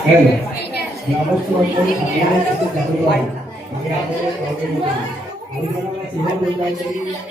Hello ग्रामस्थ मंडळी आपल्याला तिथे जागरूक आहे आणि आपल्याला प्रॉब्लेम होतो आणि मला सीधा बोलला तरी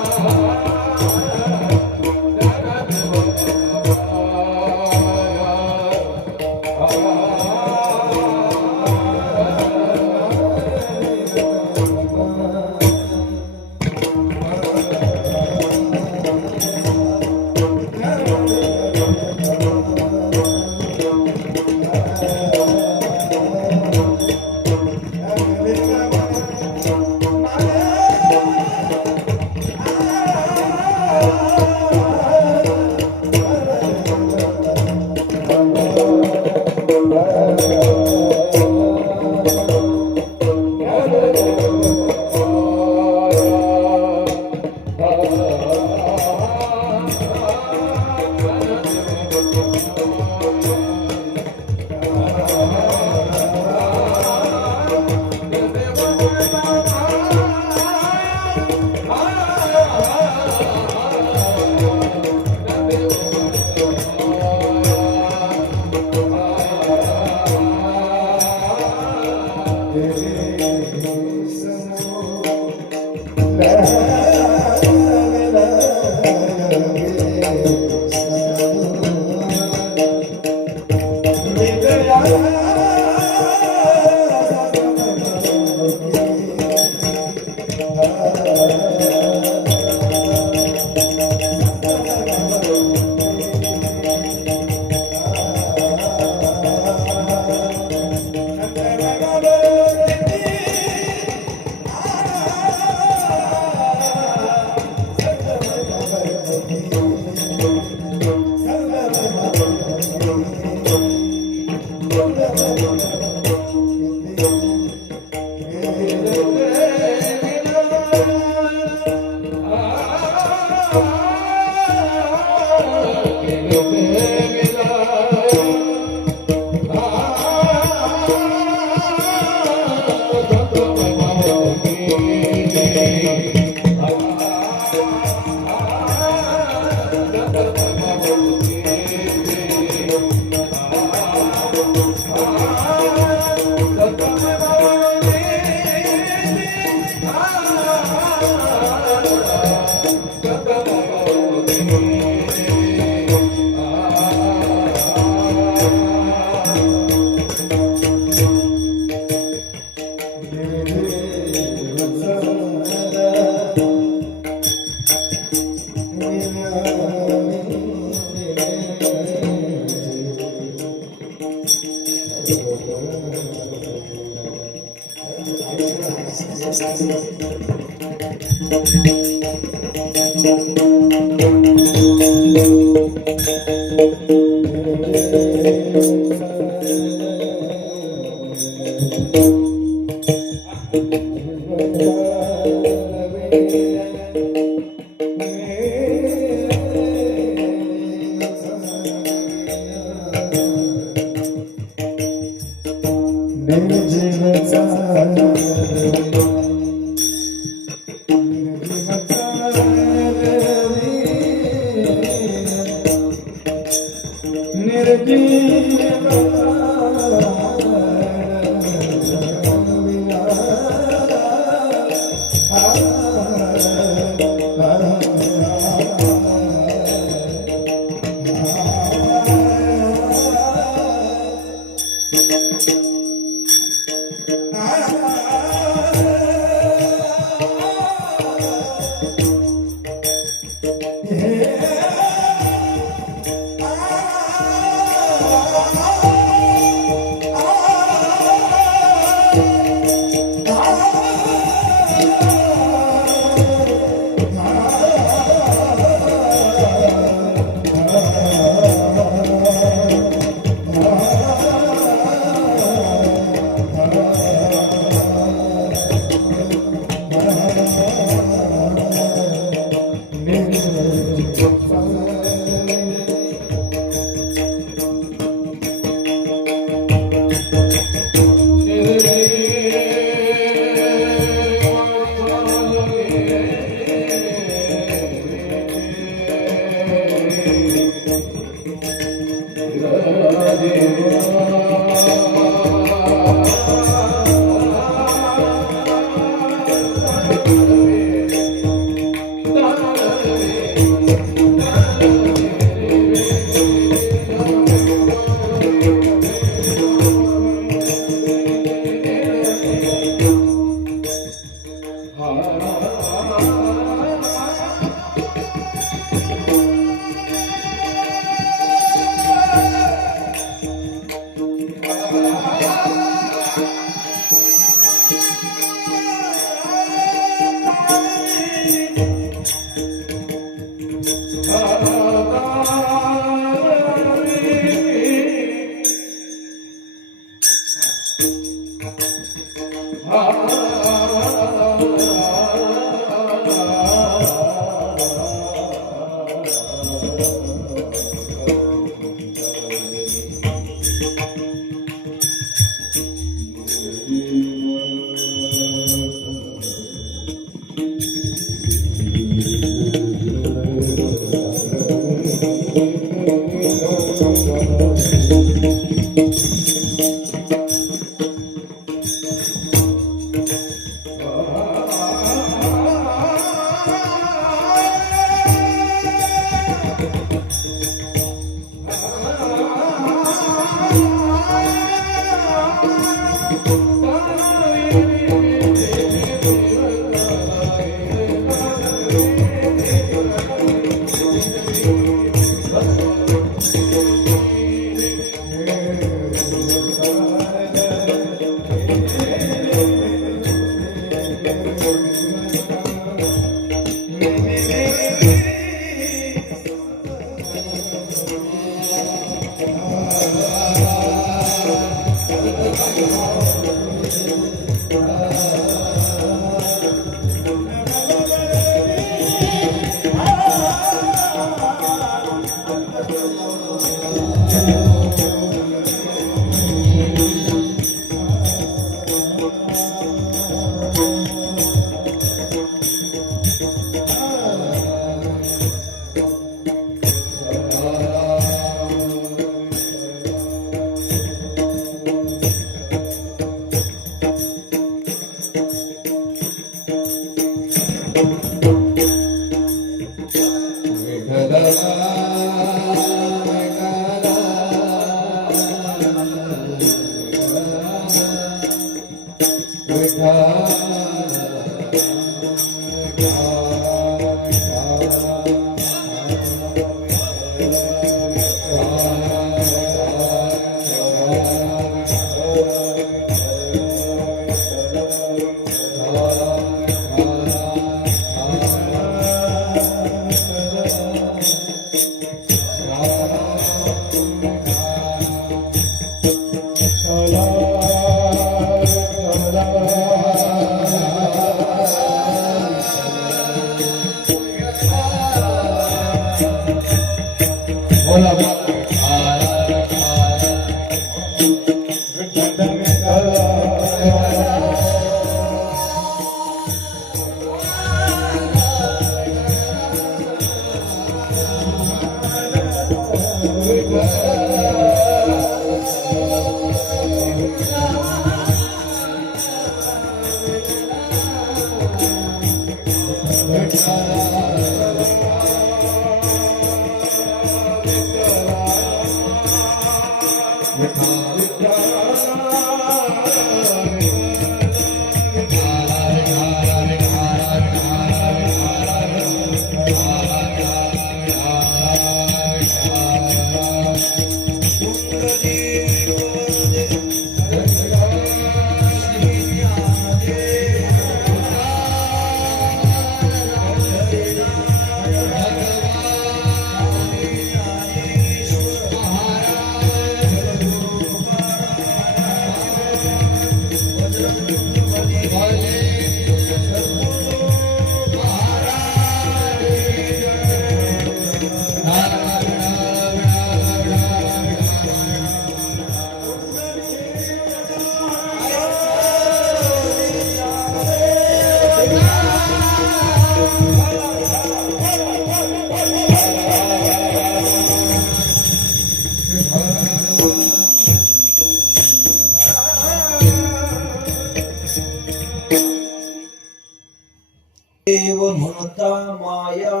देव म्हणता माया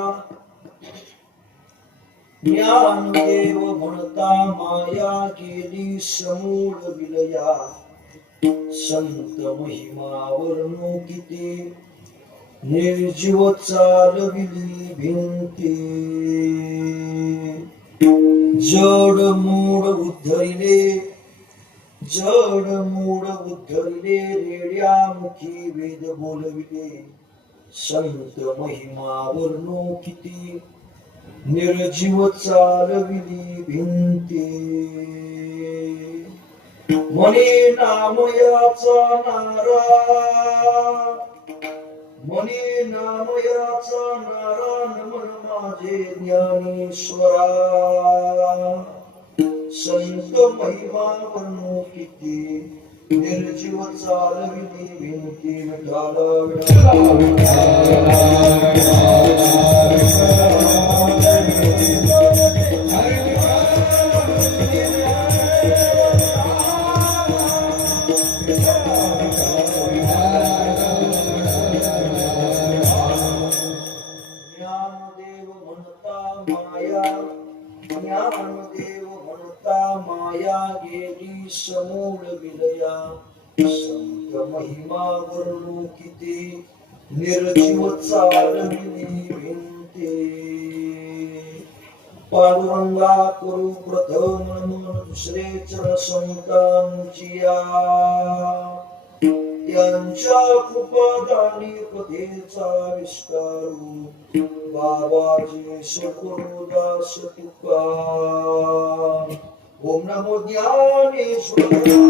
ज्ञानदेव म्हणता माया गेली समूळ विलया संत महिमा वर्णू किती निर्जीव चालविली भिंती जड मूळ उद्धरिले रेड्या मुखी वेद बोलविले संत महिमा वर्णू किती निर्जीव चालविली भिंती मने नामयाचा नारा नमन माझे ज्ञानेश्वरा संत महिमा वर्णू किती निर्जीव चालविली भिंती ज्ञानदेव म्हणता माया गेली समूळ विलया संत महिमा वर्णू किती निर्जीव चालविली भिंती पांडुरंगा करू प्रथम म्हणून दुसरे चरण संतांचिया त्यांच्या कृपादानी कथेचा विस्तारू बाबाजी सद्गुरुदास तुका ओम नमो ज्ञानेश्वराय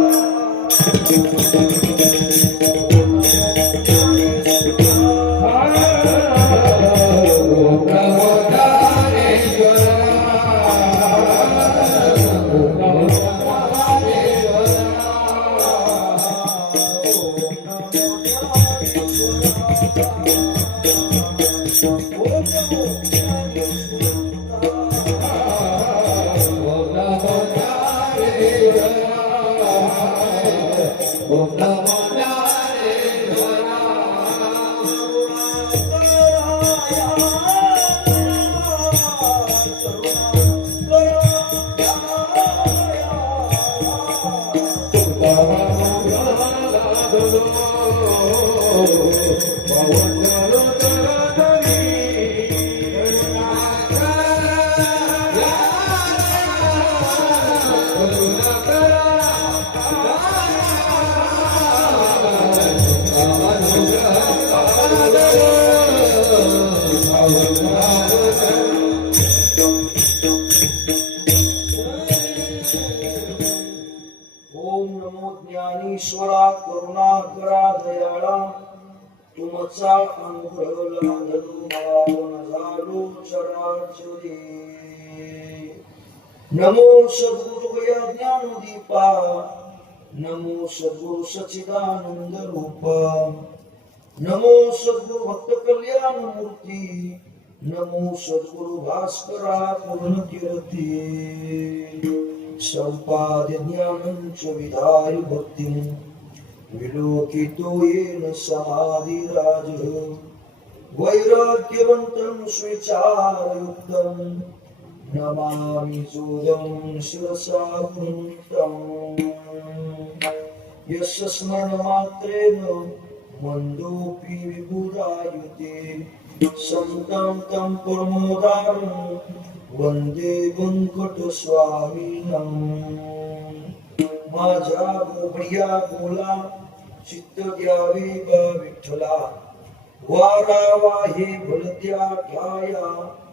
ओम नमो ज्ञानेश्वरा करुणाकरा दयाळा तुमचा अनुग्रह लादलो पावन झालो चराचरे नमो सद्गुरुया ज्ञानदीपा नमो सद्गुरु सच्चिदानंद रूपा नमो सद्गुरु भक्त कल्याण मूर्ती नमो सद्गुरु भास्करा पूर्ण कीर्ती संपाद्य ज्ञानं च विधाय भक्तिं विलोकितो येन समाधिराज वैराग्यवन्तं स्विचारयुक्तं नमामि जोगं शिरसा गुरुं यस्य स्मरणमात्रेण मन्दोऽपि विबुधायुते सन्तं तं परमोदारं वंदे वेंकट स्वामीनं माझ्या बोबड्या बोला चित्त द्यावे बा विठ्ठला वारावा हे भलत्या ठाया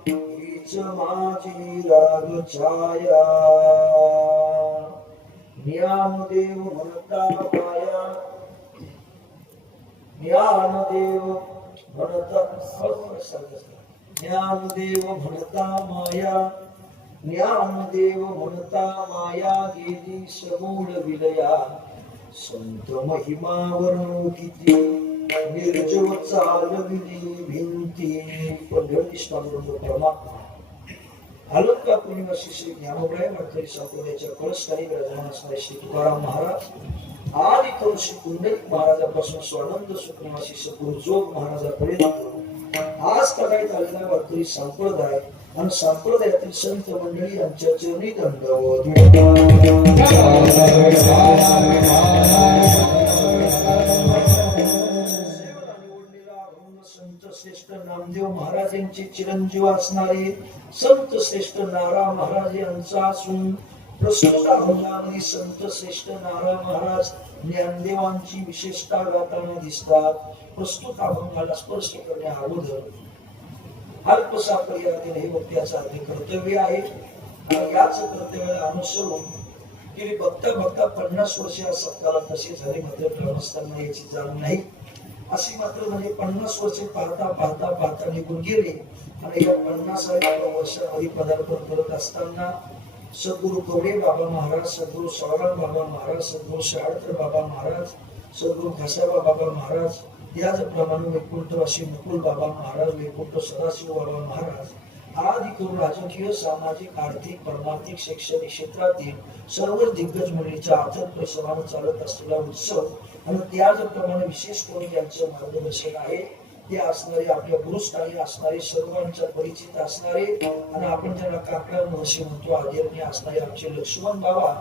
हीच माझी राग छाया ज्ञानदेव म्हणता माया ज्ञानदेव म्हणता ज्ञानदेव म्हणता माया ज्ञानदेव म्हणता माया गेली समूळ विलया संत महिमा वर्णो किती निर्जव चालविली भिंती पंढरी पांडुरंग परमात्मा अलंका पूर्णिमाशी श्री ज्ञानोबराय वारकरी संप्रदायाच्या कळसस्थानी विराजमान असणारे श्री तुकाराम महाराज आदी करून श्री पुंडलिक महाराजापासून स्वानंद सुखनिवासी सद्गुरु जोग महाराजापर्यंत आज करायत आलेला वारकरी संप्रदाय आणि संप्रदायातील संत मंडळी यांच्या चरणी दंडवत संत श्रेष्ठ नामदेव महाराज यांचे चिरंजीव असणारे संत श्रेष्ठ नारा महाराज यांचा असून प्रस्तुत अभंगामध्ये संत श्रेष्ठ नारा महाराज ज्ञानदेवांची विशेषता गाताना दिसतात. प्रस्तुत अभंगाला स्पर्श करण्या अगोदर अल्पसा पर्याय हे वक्त्याचं आधी कर्तव्य आहे आणि याच कर्तव्याला अनुसरून गेली बघता बघता 50 वर्ष या सत्काला कसे झाले मात्र ग्रामस्थांना याची जाण नाही. अशी मात्र म्हणजे 50 वर्षे पाहता पाहता पाहता निघून गेले आणि या 50व्या वर्षामध्ये पदार्पण करत असताना सद्गुरु कवडे बाबा महाराज, सद्गुरु सावराम बाबा महाराज, सद्गुरु शाळकर बाबा महाराज, सद्गुरु घासाबा बाबा महाराज, याचप्रमाणे वैकुंठवासी मुकुल बाबा महाराज, वैकुंठ सदाशिव बाबा महाराज आदी करून राजकीय सामाजिक आर्थिक परमार्थिक शैक्षणिक क्षेत्रातील सर्व दिग्गज मंडळीच्या अथक परिश्रमाने चालत असलेला उत्सव आणि त्याचप्रमाणे विशेष करून यांचं मार्गदर्शन आहे ते असणारे आपल्या गुरुस्थानी असणारे सर्वांच्या परिचित असणारे आणि आपण त्यांना काका महर्षी म्हणतो आदरणीय असणारे आमचे लक्ष्मण बाबा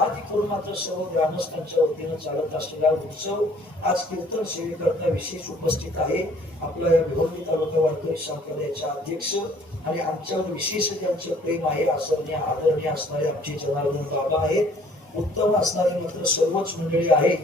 आदी करून मात्र सर्व ग्रामस्थांच्या वतीनं चालत असलेला उत्सव आज कीर्तन सेवेकरता विशेष उपस्थित आहे. आपला या भिवंडी तालुका वारकरी संप्रदायाचे अध्यक्ष आणि आमच्यावर विशेष ज्यांचं प्रेम आहे असं आदरणीय असणारे आमचे जनार्दन बाबा आहेत. उत्तम असणारे मात्र सर्वच मंडळी आहे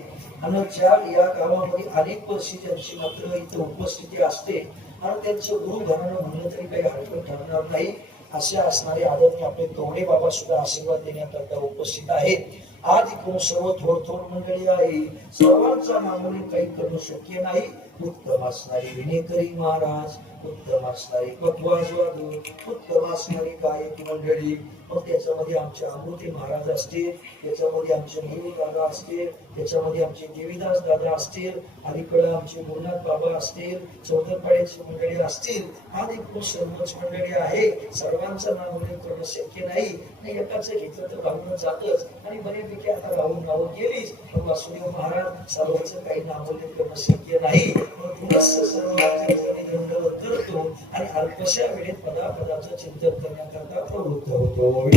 आणि ज्या या गावामध्ये अनेक वर्षी ज्यांची मात्र इथं उपस्थिती असते आणि त्यांचं गुरु घराणं म्हणलं तरी काही हरकत ठरणार नाही असे असणारे आदरणीय आपले कवडे बाबा सुद्धा आशीर्वाद देण्याकरता उपस्थित आहेत. आधी कोण सर्व थोर मंडळी आहे. सर्वांचा नामोल्लेख काही करणं शक्य नाही. उत्तम असणारे विनेकरी महाराज, उत्तम असणारी पद्वाजवादू, उत्तम असणारी गायक मंडळी, मग त्याच्यामध्ये आमचे अमृती महाराज असतील, त्याच्यामध्ये आमचे गुरु दादा असतील, त्याच्यामध्ये आमचे देवीदास दादा असतील, अलीकडे आमचे गुरुनाथ बाबा असतील, चौथरपाड्याची मंडळी असतील आदी सर्वच मंडळी आहे. सर्वांचं नाव उल्लेख करणं शक्य नाही. एकाच घेतलं तर भावनं जातच आणि बऱ्यापैकी आता राहून नावं गेलीच. पण वासुदेव महाराज सर्वांचं काही नाव उल्लेख करणं शक्य नाही. दंडवत करतो आणि अल्पशा वेळेत पदाचं चिंतन करण्याकरता प्रवृत्त होतो. 8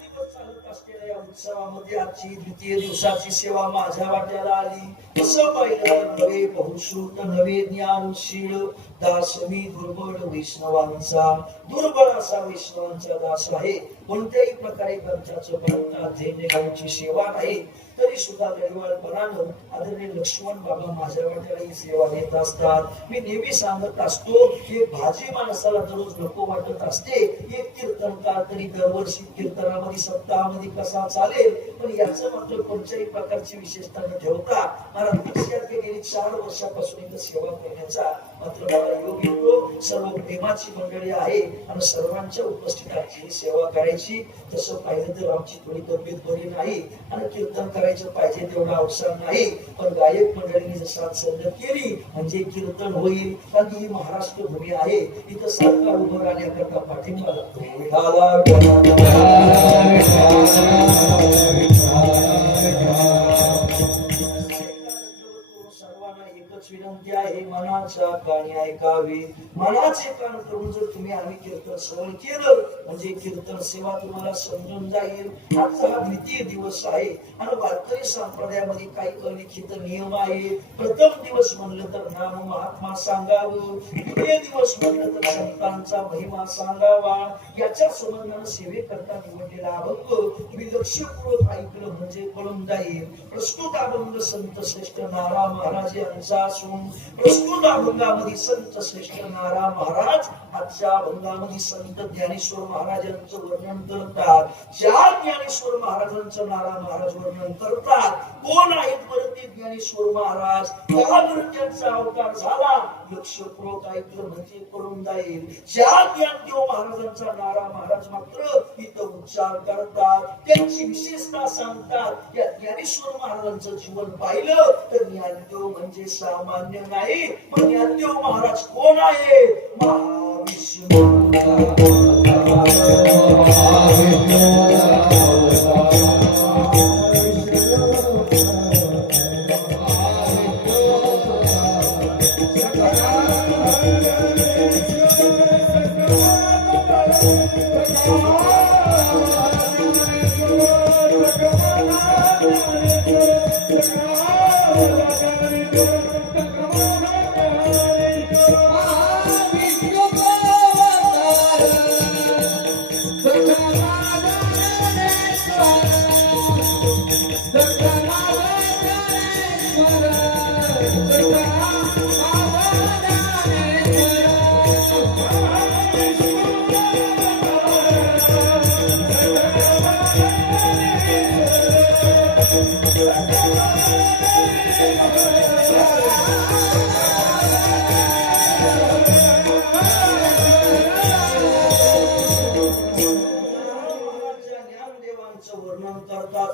दिवस चालत असलेल्या या उत्सवामध्ये आजची द्वितीय दिवसाची सेवा माझ्या वाट्याला आली. कसं पाहिलं तर नवे बहुश्रुत नवे ज्ञानशील दास मी दुर्बळ वैष्णवांचा, दुर्बळ असा वैष्णवांचा दास आहे. कोणत्याही प्रकारे ग्रंथाचं परंपरा ध्येयाची सेवा नाही तरी सुद्धा गरिवाळपणानं आदरणीय लक्ष्मण बाबा माझ्या वाट्याला ही सेवा देत असतात. मी नेहमी सांगत असतो की भाजी माणसाला दररोज नको वाटत असते. एक कीर्तनकार तरी दरवर्षी कीर्तनामध्ये सप्ताहामध्ये कसा चालेल, पण याचं मात्र कोणत्याही प्रकारची विशेषता न ठेवता मला गेली 4 वर्षापासून इथं सेवा करण्याचा मात्र मला योग येतो. सर्व प्रेमाची मंडळी आहे आणि सर्वांच्या उपस्थितीची सेवा करायची. तसं पाहिलं तर आमची थोडी तब्येत बरी नाही आणि कीर्तन करायचं पाहिजे तेवढा अवसर नाही, पण गायक मंडळींनी जसा संगत केली म्हणजे कीर्तन होईल. कारण ही महाराष्ट्र भूमी आहे, इथं सरकार उभं राहण्याकरता पाठिंबा लागतो. सर्वांना एकच विनंती आहे, मनाचा कान ऐकावे. मनाचे कान करून जर तुम्ही आम्ही कीर्तन श्रवण केलं म्हणजे कीर्तन सेवा तुम्हाला समजून जाईल. आजचा हा द्वितीय दिवस आहे आणि वारकरी संप्रदायामध्ये काही अलिखित नियम आहे. प्रथम दिवस म्हणलं तर नाम महात्मा सांगावं, द्वितीय दिवस म्हणलं तर संतांचा महिमा सांगावा. याच्या संबंधानं सेवेकरता निवडलेला अभंग तुम्ही लक्षपूर्वक ऐकलं म्हणजे कळून जाईल. प्रस्तुत अभंग संत श्रेष्ठ नारा महाराज यांचा असून प्रस्तुत अभंगामध्ये संत श्रेष्ठ नारा महाराज आजच्या अभंगामध्ये संत ज्ञानेश्वर महाराजांचं वर्णन करतात. ज्या ज्ञानेश्वर महाराजांचं नारा महाराज वर्णन करतात, कोण आहेत बरं ते ज्ञानेश्वर महाराज, का बरं त्यांचा अवतार झाला, लक्षपूर्वक ऐकलं म्हणजे कळून जाईल. ज्या ज्ञानदेव महाराजांचा नारा महाराज मात्र इथं उच्चार करतात, त्यांची विशेषता सांगतात. या ज्ञानेश्वर महाराजांचं जीवन पाहिलं तर ज्ञानदेव म्हणजे सामान्य नाही, पण ज्ञानदेव महाराज कोण आहे, महाविष्णू.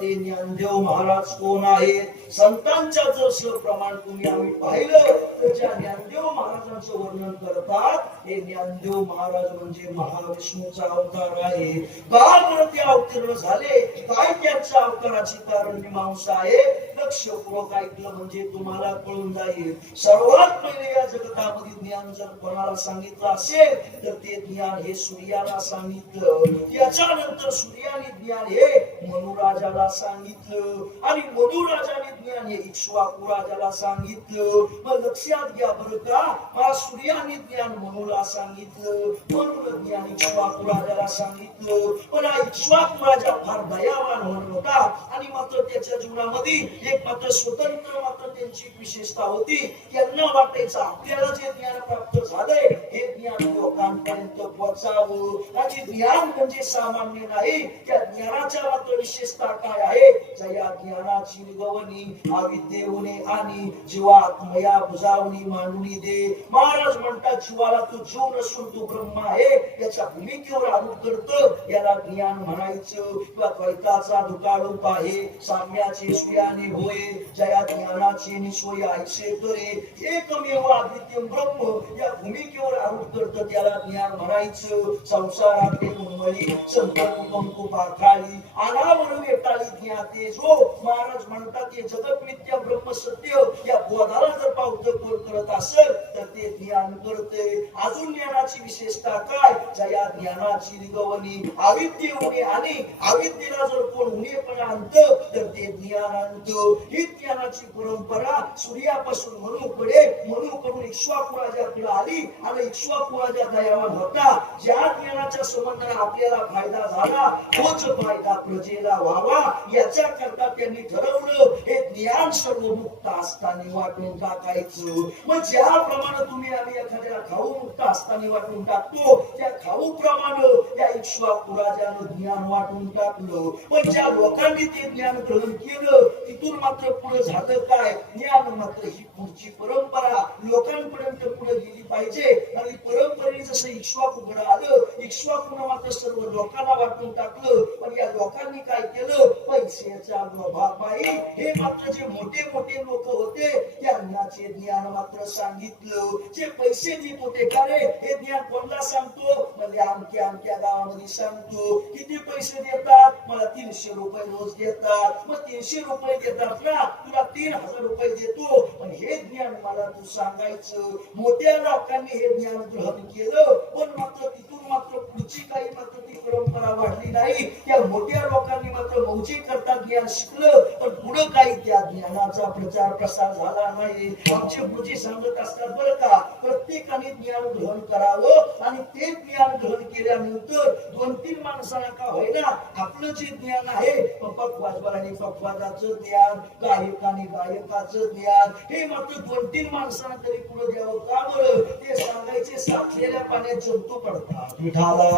ज्ञानदेव महाराज कोण आहेत, संतांच्या जर प्रमाण तुम्ही आम्ही पाहिलं तर ज्या ज्ञानदेव महाराजांचं वर्णन करतात, हे ज्ञानदेव महाराज म्हणजे महाविष्णूचा अवतार आहे. का बरं ते अवतीर्ण झाले, काय त्यांच्या अवताराची कारण मीमांसा आहे, लक्षपूर्वक ऐकलं म्हणजे तुम्हाला कळून जाईल. सर्वात पहिले या जगतामध्ये ज्ञान जर कोणाला सांगितलं असेल तर ते ज्ञान हे सूर्याला सांगितलं. याच्यानंतर सूर्याने ज्ञान हे मनुराजाला सांगितलं आणि मनुराजाने ज्ञान हे इक्ष्वाकू राजाला सांगितलं. मग लक्षात घ्या बरं का, हा सूर्याने ज्ञान मनुला सांगितलं, मनुला ज्ञान इक्ष्वाकू राजाला सांगितलं. पण हा इक्ष्वाकू राजा फार दयावान होता आणि मात्र त्याच्या जीवनामध्ये एक मात्र स्वतंत्र मात्र त्यांची विशेषता होती. त्यांना वाटायचं आपल्याला जे ज्ञान प्राप्त झालंय हे ज्ञान लोकांपर्यंत पोहोचावं. आणि ज्ञान म्हणजे सामान्य नाही, त्या ज्ञानाच्या मात्र विशेषता काय आहे, जया ज्ञानाची निगवणी अविद्येने आणि जीवात्मया बुजावणी मांडून दे. महाराज म्हणतात जीवाला तू जीव नसून तू ब्रह्म आहे याच्या भूमिकेवर आरोप करत याला ज्ञान म्हणायचं. किंवा द्वैताचा दुकाळूप आहे, साम्याचे सुयाने होय, जया ज्ञानाचे निसोय ऐसे करे, एकमेव अद्वितीय ब्रह्म या भूमिकेवर आरोप करत त्याला ज्ञान म्हणायचं. संसारात उन्मळी संकल्प पंकू पाखाळी अनावर वेटाळी ज्ञाते जो. महाराज म्हणतात हे जगत मिथ्या ब्रह्म सत्य या बोधाला जर पावतं कोण करत असेल तर ते ते ज्ञान करते. अजून ज्ञानाची विशेषता काय? ज्या ज्ञानाची रिगवणी अविद्येने आणि अविद्येला जर कोण उणेपणा आणतं तर ते ज्ञान आणतं. ही ज्ञानाची परंपरा सूर्यापासून मनुकडून इक्ष्वाकू राजाकडे आली आणि इक्ष्वाकू राजा दयावान होता. ज्या ज्ञानाच्या संबंधाने आपल्याला फायदा झाला तोच फायदा प्रजेला व्हावा याच्या करता त्यांनी ठरवलं हे ज्ञान सर्व मुक्त असताना वाटून टाकायचं. मग ज्याप्रमाणे तुम्ही आम्ही एखाद्याला खाऊ मुक्त असताना वाटून टाकतो त्या खाऊ प्रमाणे त्या इक्ष्वाकू राजानं ज्ञान वाटून टाकलं. पण ज्या लोकांनी ते ज्ञान ग्रहण केलं तिथून मात्र पुढे झालं काय? ज्ञान मात्र ही पुढची परंपरा लोकांपर्यंत पुढे गेली पाहिजे आणि परंपरेने जसं इक्ष्वाकूकडे आलं इक्ष्वाकूनं मात्र सर्व लोकांना वाटून टाकलं. पण या लोकांनी काय केलं? पैशाच्या लोभापायी हे मात्र जे मोठे मोठे लोक होते त्यांना जे ज्ञान मात्र सांगितलं. जे पैसे देत होते का रे हे ज्ञान कोणाला सांगतो? म्हणजे आमच्या गावामध्ये सांगतो. किती पैसे देतात? मला 300 रुपये रोज देतात. मग 300 रुपये देतात ना तुला 3000 रुपये देतो. पण हे ज्ञान मला तू सांगायचं. मोठ्या लोकांनी हे ज्ञान ग्रहण केलं पण मात्र तिथून मात्र पुढची काही मात्र ती परंपरा वाढली नाही. त्या मोठ्या लोकांनी मात्र मौजे करता ज्ञान शिकलं पण पुढे काही त्या ज्ञानाचा प्रचार प्रसार झाला नाही. आमचे गुरुजी सांगत असतात बरं का प्रत्येकाने ज्ञान ग्रहण करावं आणि ते ज्ञान ग्रहण केल्यानंतर 2-3 माणसांना का होईना आपलं जे ज्ञान आहे पक्वाजबाराने पक्वाजाचं ज्ञान गायकाने गायकाचं ज्ञान हे मात्र 2-3 माणसांना तरी पुढे द्यावं. का बरं? ते सांगायचे साचलेल्या पाण्यात जंतू पडतात. विठाला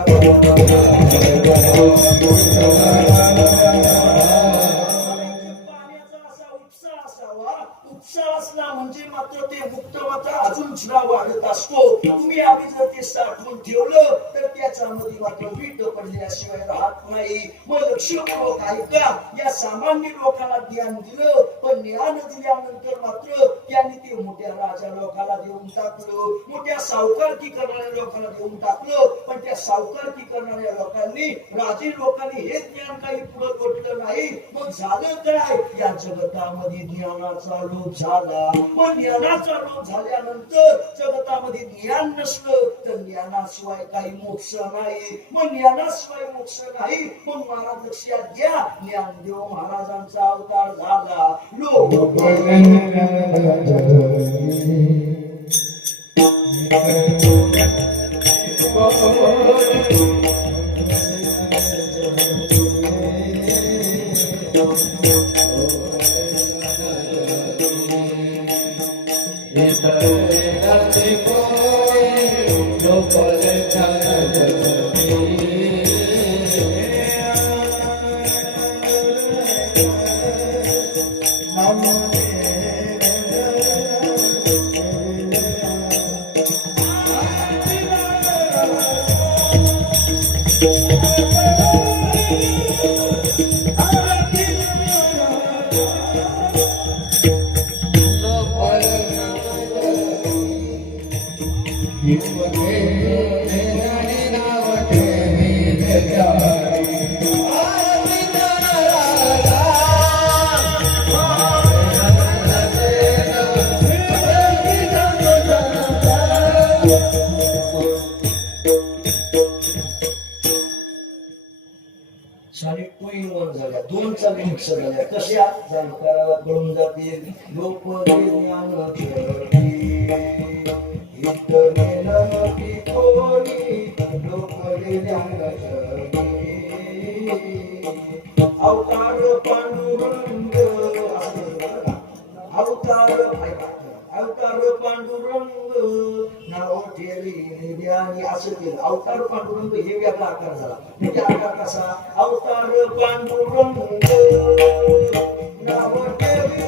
उत्साह असला म्हणजे मात्र ते मुक्त मात्र अजून शिरा वाढत असतो. तुम्ही आम्ही जर ते साठवून ठेवलं तर त्याच्यामध्ये मात्र वीट पडल्याशिवाय राहत नाही. मग लक्षपूर्वक ऐका या सामान्य लोकांना ज्ञान दिलं पण ज्ञान दिल्यानंतर मात्र त्यांनी ते मोठ्या राजा लोकांना देऊन टाकलं. मोठ्या सावकारकी करणाऱ्या लोकांना देऊन टाकलं. पण त्या सावकारकी करणाऱ्या लोकांनी राजे लोकांनी हे ज्ञान काही पुढे गोठलं नाही. मग झालं काय? या जगतामध्ये ज्ञानाचा लोभ झाला. पण ज्ञानाचा लोभ झाल्यानंतर जगतामध्ये ज्ञान नसलं तर ज्ञानाशिवाय काही मोक्ष नाही. मग ज्ञानाशिवाय मोक्ष नाही. मग महाराज लक्षात घ्या ज्ञानदेव महाराजांचा अवतार झाला. लोक सारी टू वन झाल्या. 2 चाली मिक्स झाल्या. कशा जाणकाराला कळून जातील. लोक अवतार पांडुरंग अवतार पांडुरंग नाव ठेवी ज्ञानी असं केलं. अवतार पांडुरंग हे वेगळा आकार झाला. म्हणजे आकार कसा? अवतार पांडुरंग नाव ठेवी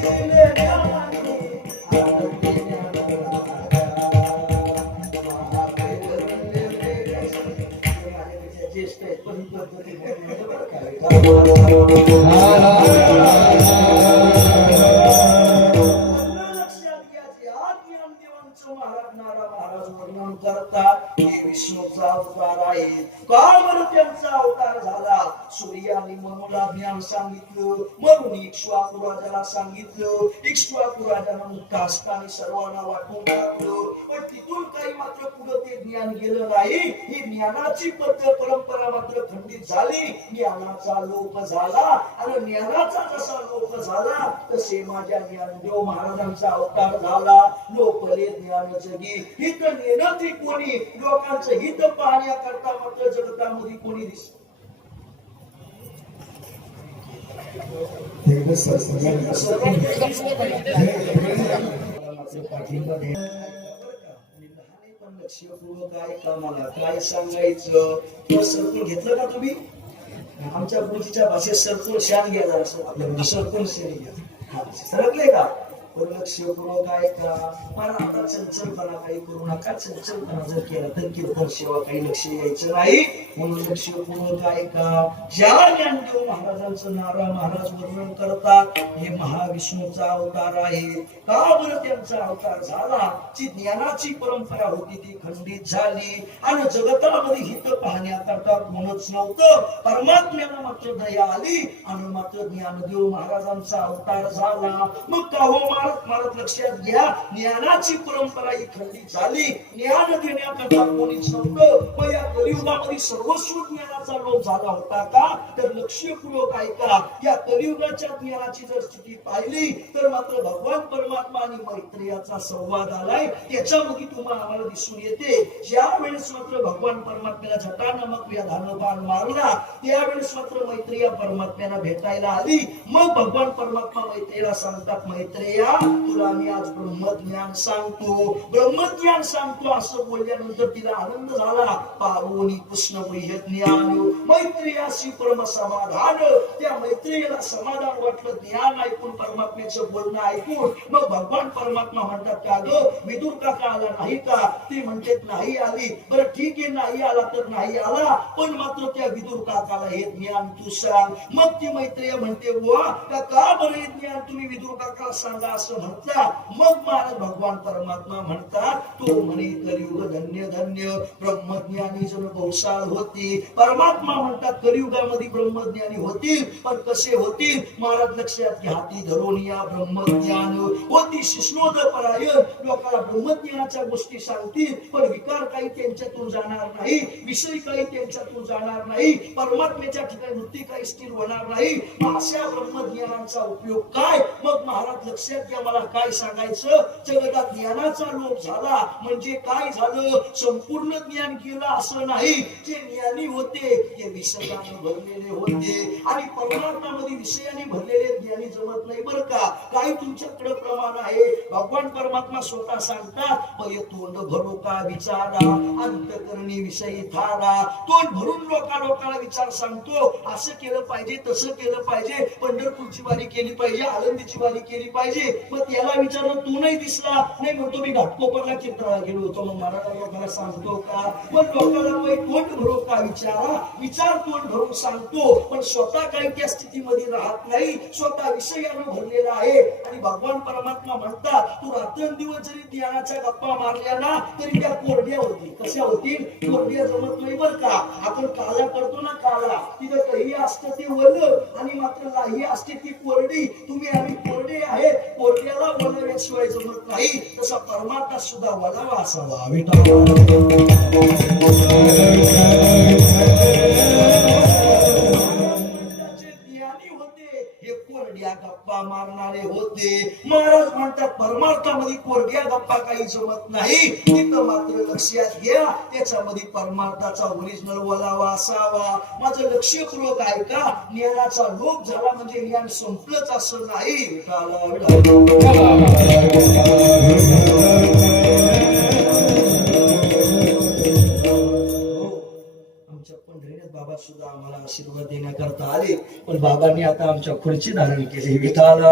महाराज नारा महाराज वर्णन करतात हे विष्णूचा अवतार आहे. का बरं त्यांचा अवतार झाला? सूर्याने मनुला ज्ञान सांगितलं, मनुने इक्ष्वाकु राजाला सांगितलं, इक्ष्वाकु राजानं मुक्त हस्ताने सर्वांना वाटून टाकलं. पण तिथून काही मात्र पुढे ते ज्ञान गेलं नाही. ही ज्ञानाची पद्धत परंपरा मात्र खंडित झाली. ज्ञानाचा लोप झाला आणि ज्ञानाचा जसा लोप झाला तसे माझ्या ज्ञानदेव महाराजांचा अवतार झाला. लोकले ज्ञान जगी हित नेणं ती कोणी, लोकांचं हित पाहण्याकरता मात्र जगतामध्ये कोणी दिसत पाठिंबा दे. पण लक्षपूर्वक ऐका, मला काय सांगायचं. सर्कल घेतलं का तुम्ही? आमच्या गुरुजीच्या भाषेत सर्कल शान घ्या जरा, आपल्याकडे सर्कल शेण घ्या. सरकले का? पण लक्षपूर्वक ऐका. मला आता चंचलपणा काही करू नका. चंचलपणा जर केला तर कीर्तन सेवा काही लक्ष यायचं नाही. म्हणून लक्षपूर्वक ऐका. ज्या ज्ञानदेव महाराजांचं नारा महाराज वर्णन करतात हे महाविष्णूचा अवतार आहे. का बरं त्यांचा अवतार झाला? जी ज्ञानाची परंपरा होती ती खंडित झाली आणि जगतामध्ये हित पाहण्याकरता कोणच नव्हतं. परमात्म्याला मात्र दया आली आणि मात्र ज्ञानदेव महाराजांचा अवतार झाला. मग का हो महाराज लक्षात घ्या, ज्ञानाची परंपरा ही खंडित झाली. ज्ञान देण्याकरता कोणीच नव्हतं. मग या कलियुगामध्ये सर्वस्व ज्ञानाचा लोप झाला होता का? तर लक्षपूर्वक ऐका. या कलियुगाच्या ज्ञानाची जर स्थिती पाहिली तर मात्र भगवान परमात्मा आणि मैत्रेयाचा संवाद आलाय. त्याच्यामध्ये तुम्हाला आम्हाला दिसून येते. ज्या वेळेस मात्र भगवान परमात्म्याला झटानमक व्याधानं बाण मारला त्यावेळेस मात्र मैत्रेया परमात्म्याला भेटायला आली. मग भगवान परमात्मा मैत्रेयाला सांगतात, मैत्रेया तुला मी आज ब्रह्मज्ञान सांगतो, ब्रह्मज्ञान सांगतो. असं बोलल्यानंतर तिला आनंद झाला. पावोनी कृष्ण वैह्य ज्ञान मैत्रेयाशी परम समाधान. त्या मैत्रेयाला समाधान वाटलं ज्ञान ऐकून, परमात्म्याचं बोलणं ऐकून. मग भगवान परमात्मा म्हणतात, का ग विदुर काका आला नाही का? ते म्हणतात नाही आली. बरं ठीक आहे, नाही आला तर नाही आला, पण मात्र त्या विदुर काकाला हे ज्ञान तू सांग. मग ती मैत्रेय म्हणते, वा का बरं हे ज्ञान तुम्ही विदुर काकाला सांगा असं म्हटला. मग महाराज भगवान परमात्मा म्हणतात, तो म्हणे कलियुग धन्य धन्य ब्रह्मज्ञानी जण बहुसाळ होती. परमात्मा म्हणतात कलियुगामध्ये ब्रह्मज्ञानी होतील, पण कसे होतील? महाराज लक्षात घ्या. हाती धरून या ब्रह्मज्ञान होती शिष्णोद परायण. लोकांना ब्रह्मज्ञानाच्या गोष्टी सांगतील, पण विकार काही त्यांच्यातून जाणार नाही, विषय काही त्यांच्यातून जाणार नाही, परमात्म्याच्या ठिकाणी वृत्ती काही स्थिर होणार नाही. अशा ब्रह्मज्ञानाचा उपयोग काय? मग महाराज लक्षात घ्या, मला काय सांगायचं. जगतात ज्ञानाचा लोप झाला म्हणजे काय झालं? संपूर्ण ज्ञान गेलं असं नाही. जे ज्ञानी होते ते विषयाने भरलेले होते आणि परमात्म्यामध्ये विषयाने भरलेले ज्ञानी जमत नाही बरं का. काही तुमच्याकडे प्रमाण आहे. भगवान परमात्मा स्वतः सांगतात, पय तोंड भरू का विचारा, अंतकरणी विषयी थारा. तोंड भरून लोकांना विचार सांगतो, असं केलं पाहिजे, तसं केलं पाहिजे, पंढरपूरची वारी केली पाहिजे, आळंदीची वारी केली पाहिजे. मग त्याला विचारलं, तू नाही दिसला. नाही म्हणतो, मी घाटकोपरला कीर्तनाला गेलो होतो. मग महाराज लोकांना सांगतो का? मग लोकांना पै तोंड भरू का विचारा, विचार तोंड भरून सांगतो, पण स्वतः काही त्या स्थितीमध्ये राहत नाही. स्वतः विषयानं भरलेला आहे. आणि भगवान परमात्मा म्हणतात, तू रात्रंदिवस जरी ज्ञानाच्या गप्पा मारल्या ना तरी त्या कोरड्या होतील. कशा होतील? कोरड्या जमत नाही बरं का. आपण काला करतो ना, काला तिथं काही असतं ते वरलं आणि मात्र लाही असते ती कोरडी. तुम्ही आम्ही कोरडे आहे, कोरड्याला वळल्याशिवाय जमत नाही. तसा परमात्मा सुद्धा वळावा असावा. गप्पा मारणारे होते. महाराज म्हणतात परमार्थामध्ये कोरड्या गप्पा काही जमत नाही. तिथं मात्र लक्षात घ्या, त्याच्यामध्ये परमार्थाचा ओरिजिनल वलावा असावा. माझं लक्षपूर्वक ऐका. ज्ञानाचा लोप झाला म्हणजे ज्ञान संपलंच असं नाही. बाबा सुद्धा आम्हाला आशीर्वाद देण्याकरता आले, पण बाबांनी आता आमच्या खुर्ची धारण केली. विठाला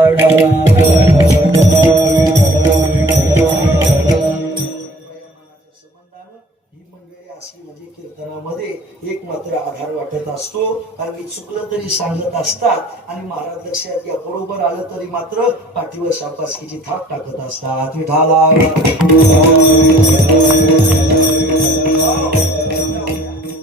ही मंडळी शापासकी म्हणजे कीर्तनामध्ये एक मात्र आधार वाटत असतो, कारण मी चुकलं तरी सांगत असतात आणि महाराज लक्षात या बरोबर आलं तरी मात्र पाठीवर शापासकीची थाप टाकत असतात. विठाला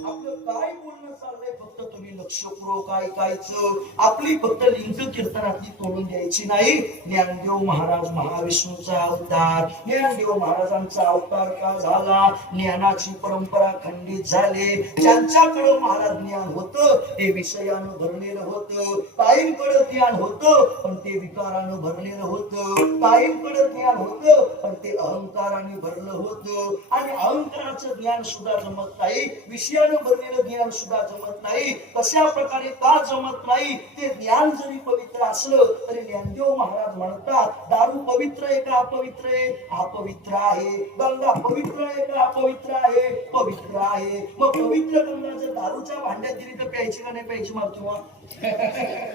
आपलं काय बोलणं चाललंय फक्त तुम्ही लक्षपूर्वक ऐकायचं. आपली फक्त लिंग कीर्तनातली तोडून द्यायची नाही. ज्ञानदेव महाराज महाविष्णूचा अवतार, ज्ञानदेव महाराजांचा अवतार का झाला? ज्ञानाची परंपरा खंडित झाली. ज्यांच्याकडे महाराज ज्ञान होतं ते विषयानं भरलेलं होतं. काहींकडे ज्ञान होतं पण ते विकारानं भरलेलं होतं. काहींकडे ज्ञान होतं पण ते अहंकाराने भरलं होतं. आणि अहंकाराचं ज्ञान सुद्धा जमत नाही, विषयानं भरलेलं ज्ञान सुद्धा जमत नाही. कशा प्रकारे का जमत नाही? ते ज्ञान जरी पवित्र असलं तरी ज्ञानदेव महाराज म्हणतात दारू पवित्र आहे का अपवित्र आहे? अपवित्र आहे. गंगा पवित्र आहे का अपवित्र आहे? पवित्र आहे. मग पवित्र गंगा जर दारूच्या भांड्यात दिली तर प्यायची का नाही प्यायची? मग किंवा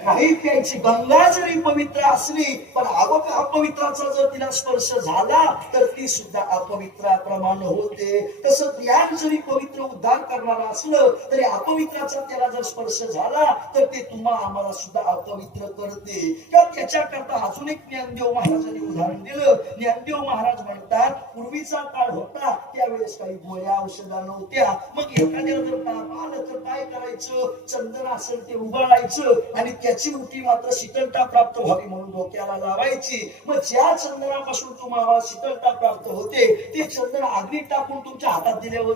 नाही प्यायची. गंगा जरी पवित्र असली पण अपवित्राचा जर तिला स्पर्श झाला तर ती सुद्धा अपवित्राप्रमाणे होते. तसं ज्ञान जरी पवित्र उद्धार करणारा असलं तरी अपवित्राचा त्याला जर स्पर्श झाला तर ते तुम्हा आम्हाला सुद्धा अपवित्र करते. किंवा त्याच्याकरता अजून एक ज्ञानदेव महाराजांनी उदाहरण दिलं. ज्ञानदेव महाराज म्हणतात पूर्वीचा काळ होता त्यावेळेस काही गोळ्या औषधा नव्हत्या. मग एखाद्याला जर ताप आलं तर काय करायचं? चंदन असेल ते उगाळायचं आणि त्याची उठी मात्र शीतलता प्राप्त व्हावी म्हणून डोक्याला लावायची. मग ज्या चंदनापासून तुम्हाला शीतलता प्राप्त होते ते चंदन अग्नीत टाकून तुमच्या हातात दिल्यावर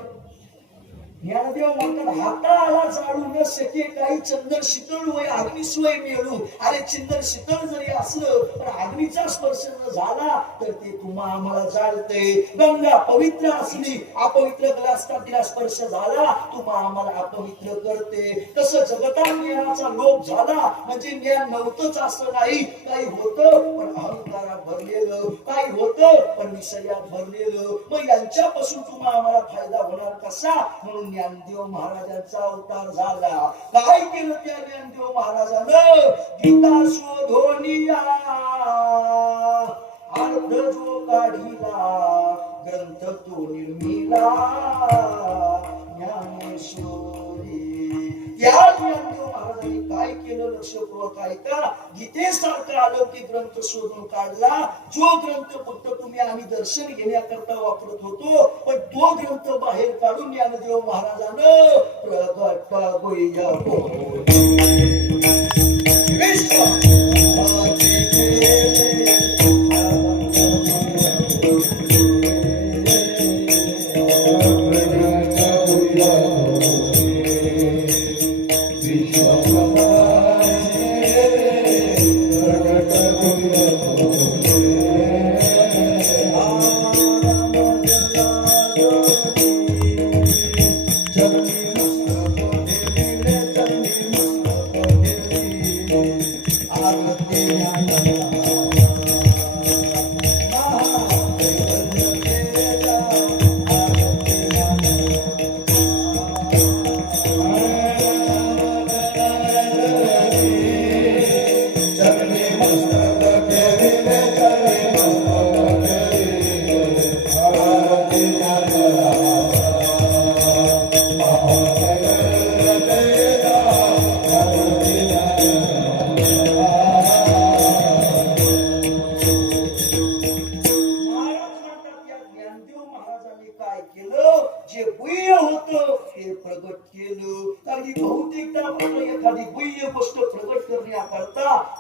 ज्ञानदेव म्हणतात हाताला जाळू न सके काही चंदन शीतळ होय अग्निशिवाय मिळू. अरे चंदन शीतळ जरी असलं पण अग्नीचा स्पर्श न झाला तर ते तुम्हा आम्हाला जाळते. गंगा पवित्र असली अपवित्र असता तिला स्पर्श झाला तुम्हा आम्हाला अपवित्र करते. तसं जगतात ज्ञानाचा लोप झाला म्हणजे ज्ञान नव्हतंच असं नाही. काही होतं पण अहंकारात भरलेलं, काही होतं पण विषयात भरलेलं. मग यांच्यापासून तुम्हा आम्हाला फायदा होणार कसा? म्हणून ज्ञानदेव महाराजांचा अवतार झाला. काय केलं त्या ज्ञानदेव महाराजानं? गीता शोधोनिया अर्थ जो काढिला ग्रंथ तो निर्मिला ज्ञानेश्वरी. या ज्ञानदेव महाराजांनी काय केलं? लक्षपूर्वक ऐका. गीतेसारखा अलौकिक ग्रंथ शोधून काढला. जो ग्रंथ फक्त तुम्ही आम्ही दर्शन घेण्याकरता वापरत होतो पण तो ग्रंथ बाहेर काढून ज्ञानदेव महाराजानं प्रगट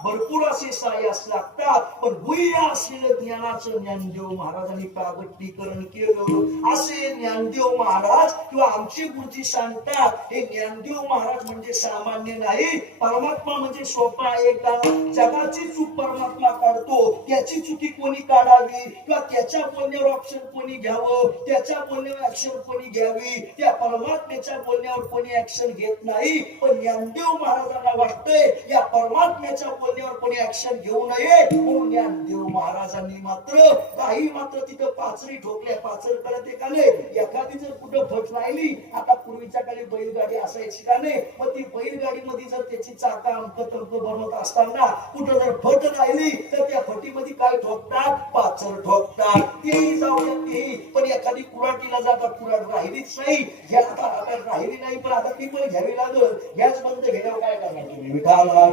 भरपूर असे सायास लागतात पण गुह्य असलेलं ज्ञानाचं ज्ञानदेव महाराजांनी प्रागट्यकरण केलं. असे ज्ञानदेव महाराज किंवा आमचे गुरुजी सांगतात हे ज्ञानदेव महाराज म्हणजे सामान्य नाही. परमात्मा म्हणजे सोपा एका जगाची चूक परमात्मा काढतो. त्याची चुकी कोणी काढावी किंवा त्याच्या बोलण्यावर ऑप्शन कोणी घ्यावं, त्याच्या बोलण्यावर ऍक्शन कोणी घ्यावी, त्या परमात्म्याच्या बोलण्यावर कोणी ऍक्शन घेत नाही. पण ज्ञानदेव महाराजांना वाटतंय या परमात्म्याच्या बोलण्यावर कोणी ऍक्शन घेऊ नये म्हणून ज्ञानदेव महाराजांनी मात्र काही मात्र तिथं पाचरी ठोकल्या. पाचर करत का नाही? एखादी जर कुठं फट राहिली, आता पूर्वीच्या काळी बैलगाडी असायची का नाही, मग ती बैलगाडी मध्ये जर त्याची चाका अंक तंक बनवत असताना कुठं जर फट राहिली तर त्या फटीमध्ये काय ठोकतात? पाचर ठोकतात. तेही जाऊ द्या तेही, पण एखादी कुराटीला जातात, कुराट राहिलीच नाही. ह्या आता राहिली नाही, पण आता ती पण घ्यावी लागल. गॅस बंद घेण्यावर काय करणार तुम्ही? विठाला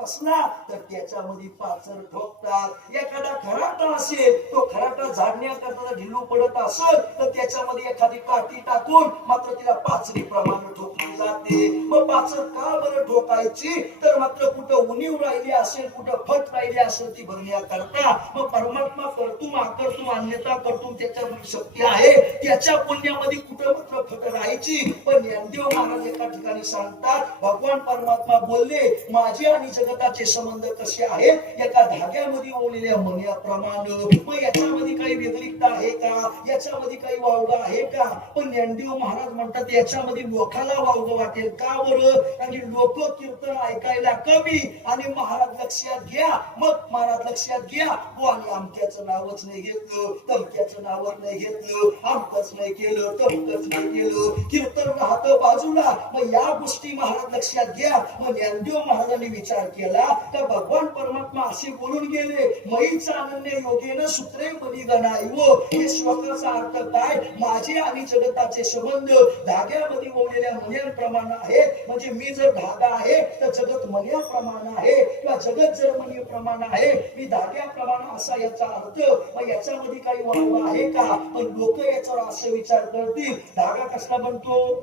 बसला तर त्याच्यामध्ये पाचर ठोकतात. एखादा खराटा असेल, तो खराटा झाडण्याकरता ढिलू पडत असेल तर त्याच्यामध्ये एखादी काठी टाकून मात्र तिला पाचरी प्रमाणे ठोकली जाते. मग पाचर का बरं ठोकायची? तर मात्र कुठं उणीव राहिली असेल, कुठं फट राहिली असेल ती भरण्याकरता. मग परमात्मा कर्तुम अकर्तुम अन्यथा कर्तुम त्याच्यामध्ये शक्ती आहे. त्याच्या पुण्यामध्ये कुठं मात्र फट राहायची. पण ज्ञानदेव महाराज एका ठिकाणी सांगतात, भगवान परमात्मा बोलले माझे आणि जगताचे संबंध कसे आहेत? एका धाग्यामध्ये ओवलेल्या मण्याप्रमाणे. मग याच्यामध्ये काही वेगळीकता आहे का? याच्यामध्ये काही वावग आहे का? पण ज्ञानदेव महाराज म्हणतात याच्यामध्ये लोकाला वावग वाटेल का बरं? आणि लोक कीर्तन ऐकायला कमी आणि महाराज लक्षात घ्या. मग महाराज लक्षात घ्या, हो आणि आमच्याचं नावच नाही घेतलं, तमक्याचं नावच नाही घेतलं, आमकच नाही केलं, तमकच नाही केलं, कीर्तन राहतं बाजूला. मग या गोष्टी महाराज लक्षात घ्या. मग ज्ञानदेव महाराजांनी विचार केला तर भगवान परमात्मा असे बोलून गेले, मईच अनन्य योगेन सूत्रे बली गणायो. हे श्लोकाचा अर्थ काय? माझे आणि जगताचे संबंध धाग्यामध्ये ओवलेल्या मण्याप्रमाणे आहे. म्हणजे मी जर धागा आहे तर जगत मण्याप्रमाणे आहे, किंवा जगत जर मण्याप्रमाणे आहे, मी धाग्याप्रमाणे असा याचा अर्थ. मग याच्यामध्ये काही वाव आहे का? पण लोक याच्यावर असे विचार करतील, धागा कसला बनतो?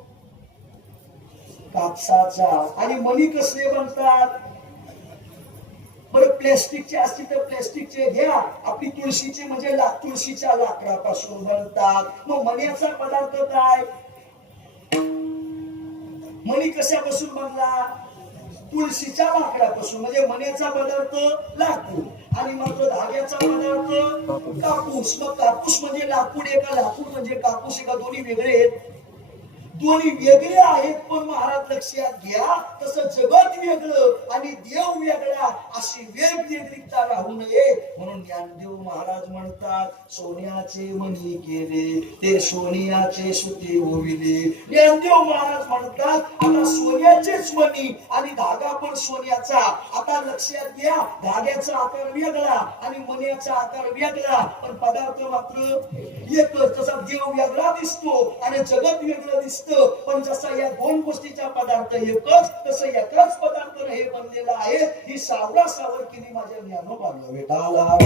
कापसाचा. आणि मणी कसले बनतात? बरं प्लॅस्टिकचे असतील तर प्लॅस्टिकचे घ्या. आपली तुळशीचे म्हणजे तुळशीच्या लाकडापासून बनतात. मग मण्याचा पदार्थ काय? मणी कशापासून बनला? तुळशीच्या लाकडापासून. म्हणजे मण्याचा पदार्थ लाकूड आणि मात्र धाग्याचा पदार्थ कापूस. मग कापूस म्हणजे लाकूड आहे का लाकूड म्हणजे कापूस आहे का? दोन्ही वेगळे आहेत. दोन्ही वेगळे आहेत. पण महाराज लक्षात घ्या, तसं जगत वेगळं आणि देव वेगळा अशी वेगवेगळीता राहू नये. म्हणून ज्ञानदेव महाराज म्हणतात सोन्याचे मणी केले ते सोनियाचे सुते ओविले. ज्ञानदेव महाराज म्हणतात आता सोन्याचेच मणी आणि धागा पण सोन्याचा. आता लक्षात घ्या, धाग्याचा आकार वेगळा आणि मण्याचा आकार वेगळा, पण पदार्थ मात्र एकच. तसा देव वेगळा दिसतो आणि जगत वेगळं दिसतं. पण जसा या दोन गोष्टीचा पदार्थ एकच, तसं एकाच पदार्थ हे बनलेला आहे. ही सावरा सावर केली माझ्या ज्ञानोबाला भेटाला.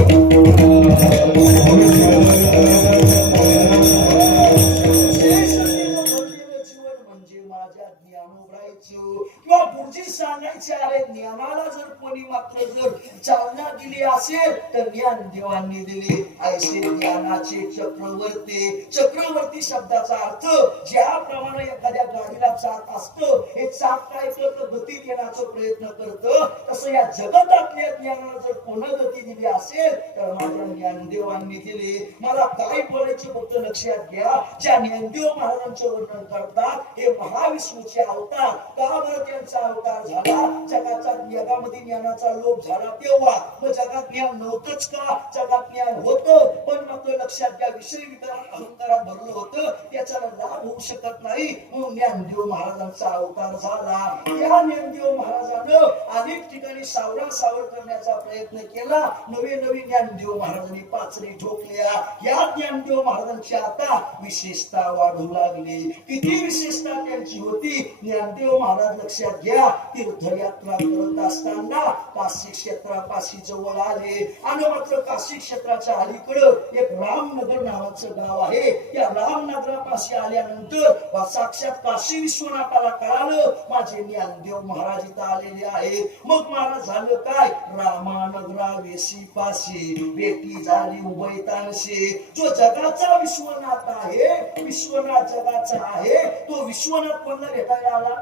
जीवन म्हणजे माझ्या ज्ञानोबाईचं. किंवा पुढची सांगायची आहे, ज्ञानाला जर कोणी मात्र जर चालना दिली असेल तर ज्ञान देवांनी दिले. ऐसे ज्ञानाचे चक्रवर्ती. चक्रवर्ती शब्दाचा अर्थ ज्याप्रमाणे एखाद्या गाडीला चाक असतं, हे चाक काय करतं? गती देण्याचा प्रयत्न करतं. तसं या जगतातल्या ज्ञानाला जर कोणा गती दिली असेल तर माझ्या ज्ञानदेवांनी दिले. मला काय बोलायचे फक्त लक्षात घ्या. ज्या ज्ञानदेव महाराजांचे वर्णन करतात हे महाविष्णूचे अवतार. का बरं त्यांचा अवतार झाला? जगाचा जगामध्ये ज्ञानाचा लोप झाला तेव्हा. मग जगात ज्ञान नव्हतंच का? जगात ज्ञान होतं, पण मात्र लक्षात घ्या विषय विकारात अहंकारात भरलं होतं, त्याचा लाभ होऊ शकत नाही. म्हणून ज्ञानदेव महाराजांचा अवतार झाला. या ज्ञानदेव महाराजानं अनेक ठिकाणी सावरा सावर करण्याचा प्रयत्न केला. नवे नवीन ज्ञानदेव महाराजांनी पाचरी ठोकल्या. या ज्ञानदेव महाराजांची आता विशेषता वाढू लागली. किती विशेषता त्यांची होती? ज्ञानदेव महाराज लक्षात घ्या, तीर्थयात्रा करत असताना काशी क्षेत्रापाशी जवळ आले आणि मात्र काशी क्षेत्राच्या अलीकडं एक रामनगर नावाचं गाव आहे. या रामनगरापाशी आल्यानंतर साक्षात काशी विश्वनाथाला कळालं माझे ज्ञानदेव महाराज इथं आलेले आहे. मग महाराज झालं काय? रामानगरा वेशी पाशी भेटी झाली उभयतांशी. जो जगाचा विश्वनाथ आहे, विश्वनाथ जगाचा आहे, तो विश्वनाथ कोणाला भेटायला आला?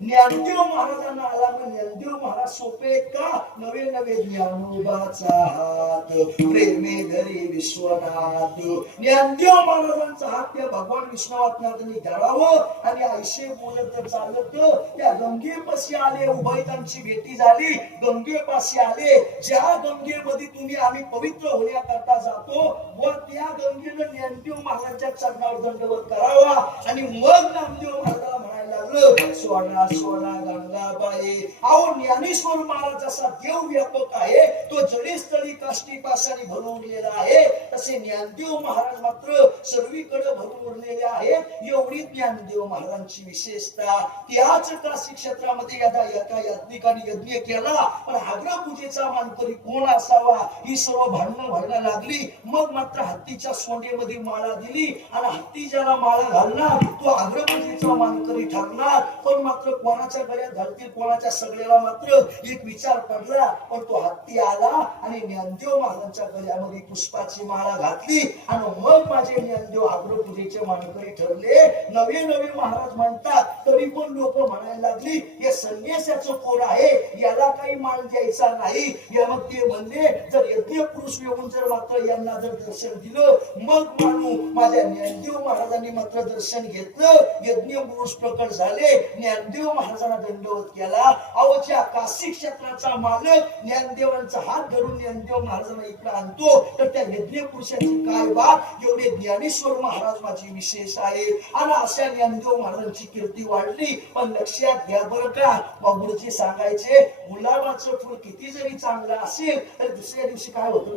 ज्ञानदेव महाराजांना आला. मग ज्ञानदेव महाराज सोपे का? नवे नवे ज्ञानोबाचा हात प्रेमे धरी विश्वनाथ. ज्ञानदेव महाराजांचा हात त्या भगवान विष्णुनाथांनी धरावं आणि ऐशे बोलत चालत त्या गंगेपाशी आले. उभयतांची भेटी झाली. गंगेपाशी आले. ज्या गंगेमध्ये तुम्ही आम्ही पवित्र होण्याकरता जातो व त्या गंगेनं ज्ञानदेव महाराजांच्या चरणावर दंडवत करावा. आणि मग नामदेव महाराजांना म्हणायला लागलं सोडा सोना गंगाबाई. अहो ज्ञानेश्वर महाराज जसा देव व्यापक आहे, तो जडीस्थळी काष्टी पाषाणी भरून उरलेला आहे, तसे ज्ञानदेव महाराज मात्र सर्वीकडे भरून उरलेले आहेत. एवढी ज्ञानदेव महाराजांची विशेषता. त्याच काशी क्षेत्रामध्ये एका यात्रिकाने यज्ञ केला, पण अग्रपूजेचा मानकरी कोण असावा ही सर्व भांडणं व्हायला लागली. मग मात्र हत्तीच्या सोंडेमध्ये माळा दिली आणि हत्ती ज्याला माळा घालणार तो अग्रपूजेचा मानकरी ठरणार. पण मात्र कोणाच्या गळ्यात घालतील, कोणाच्या सगळ्याला मात्र एक विचार पडला. पण तो हत्ती आला आणि ज्ञानदेव महाराजांच्या गळ्यामध्ये पुष्पाची माळा घातली आणि मग माझे ज्ञानदेव अग्रपूजेचे मानकरी ठरले. नवे नवे महाराज म्हणतात, तरी पण लोक म्हणायला लागली हे संन्यासाचं पोर आहे, याला काही मान द्यायचा नाही. या मग ते म्हणले, जर यज्ञ पुरुष येऊन जर मात्र यांना जर दर्शन दिलं मग मानू. माझ्या ज्ञानदेव महाराजांनी मात्र दर्शन घेतलं, यज्ञ पुरुष प्रकट झाले. ज्ञानदेव महाराजांना दंडवत केला. अवच्या काशी क्षेत्राचा मालक ज्ञानदेवांचा हात धरून ज्ञानदेव महाराजांना इकडे आणतो, तर त्या यज्ञ पुरुषाची काय बात. एवढे ज्ञानेश्वर महाराज माझी विशेष आहे. आणि अशा ज्ञानदेव महाराजांची कीर्ती वाढली. पण लक्षात घ्या बरं का, गुरुजी सांगायचे, गुलाबाचं फुल किती जरी चांगलं असेल तर दुसऱ्या दिवशी काय होतं,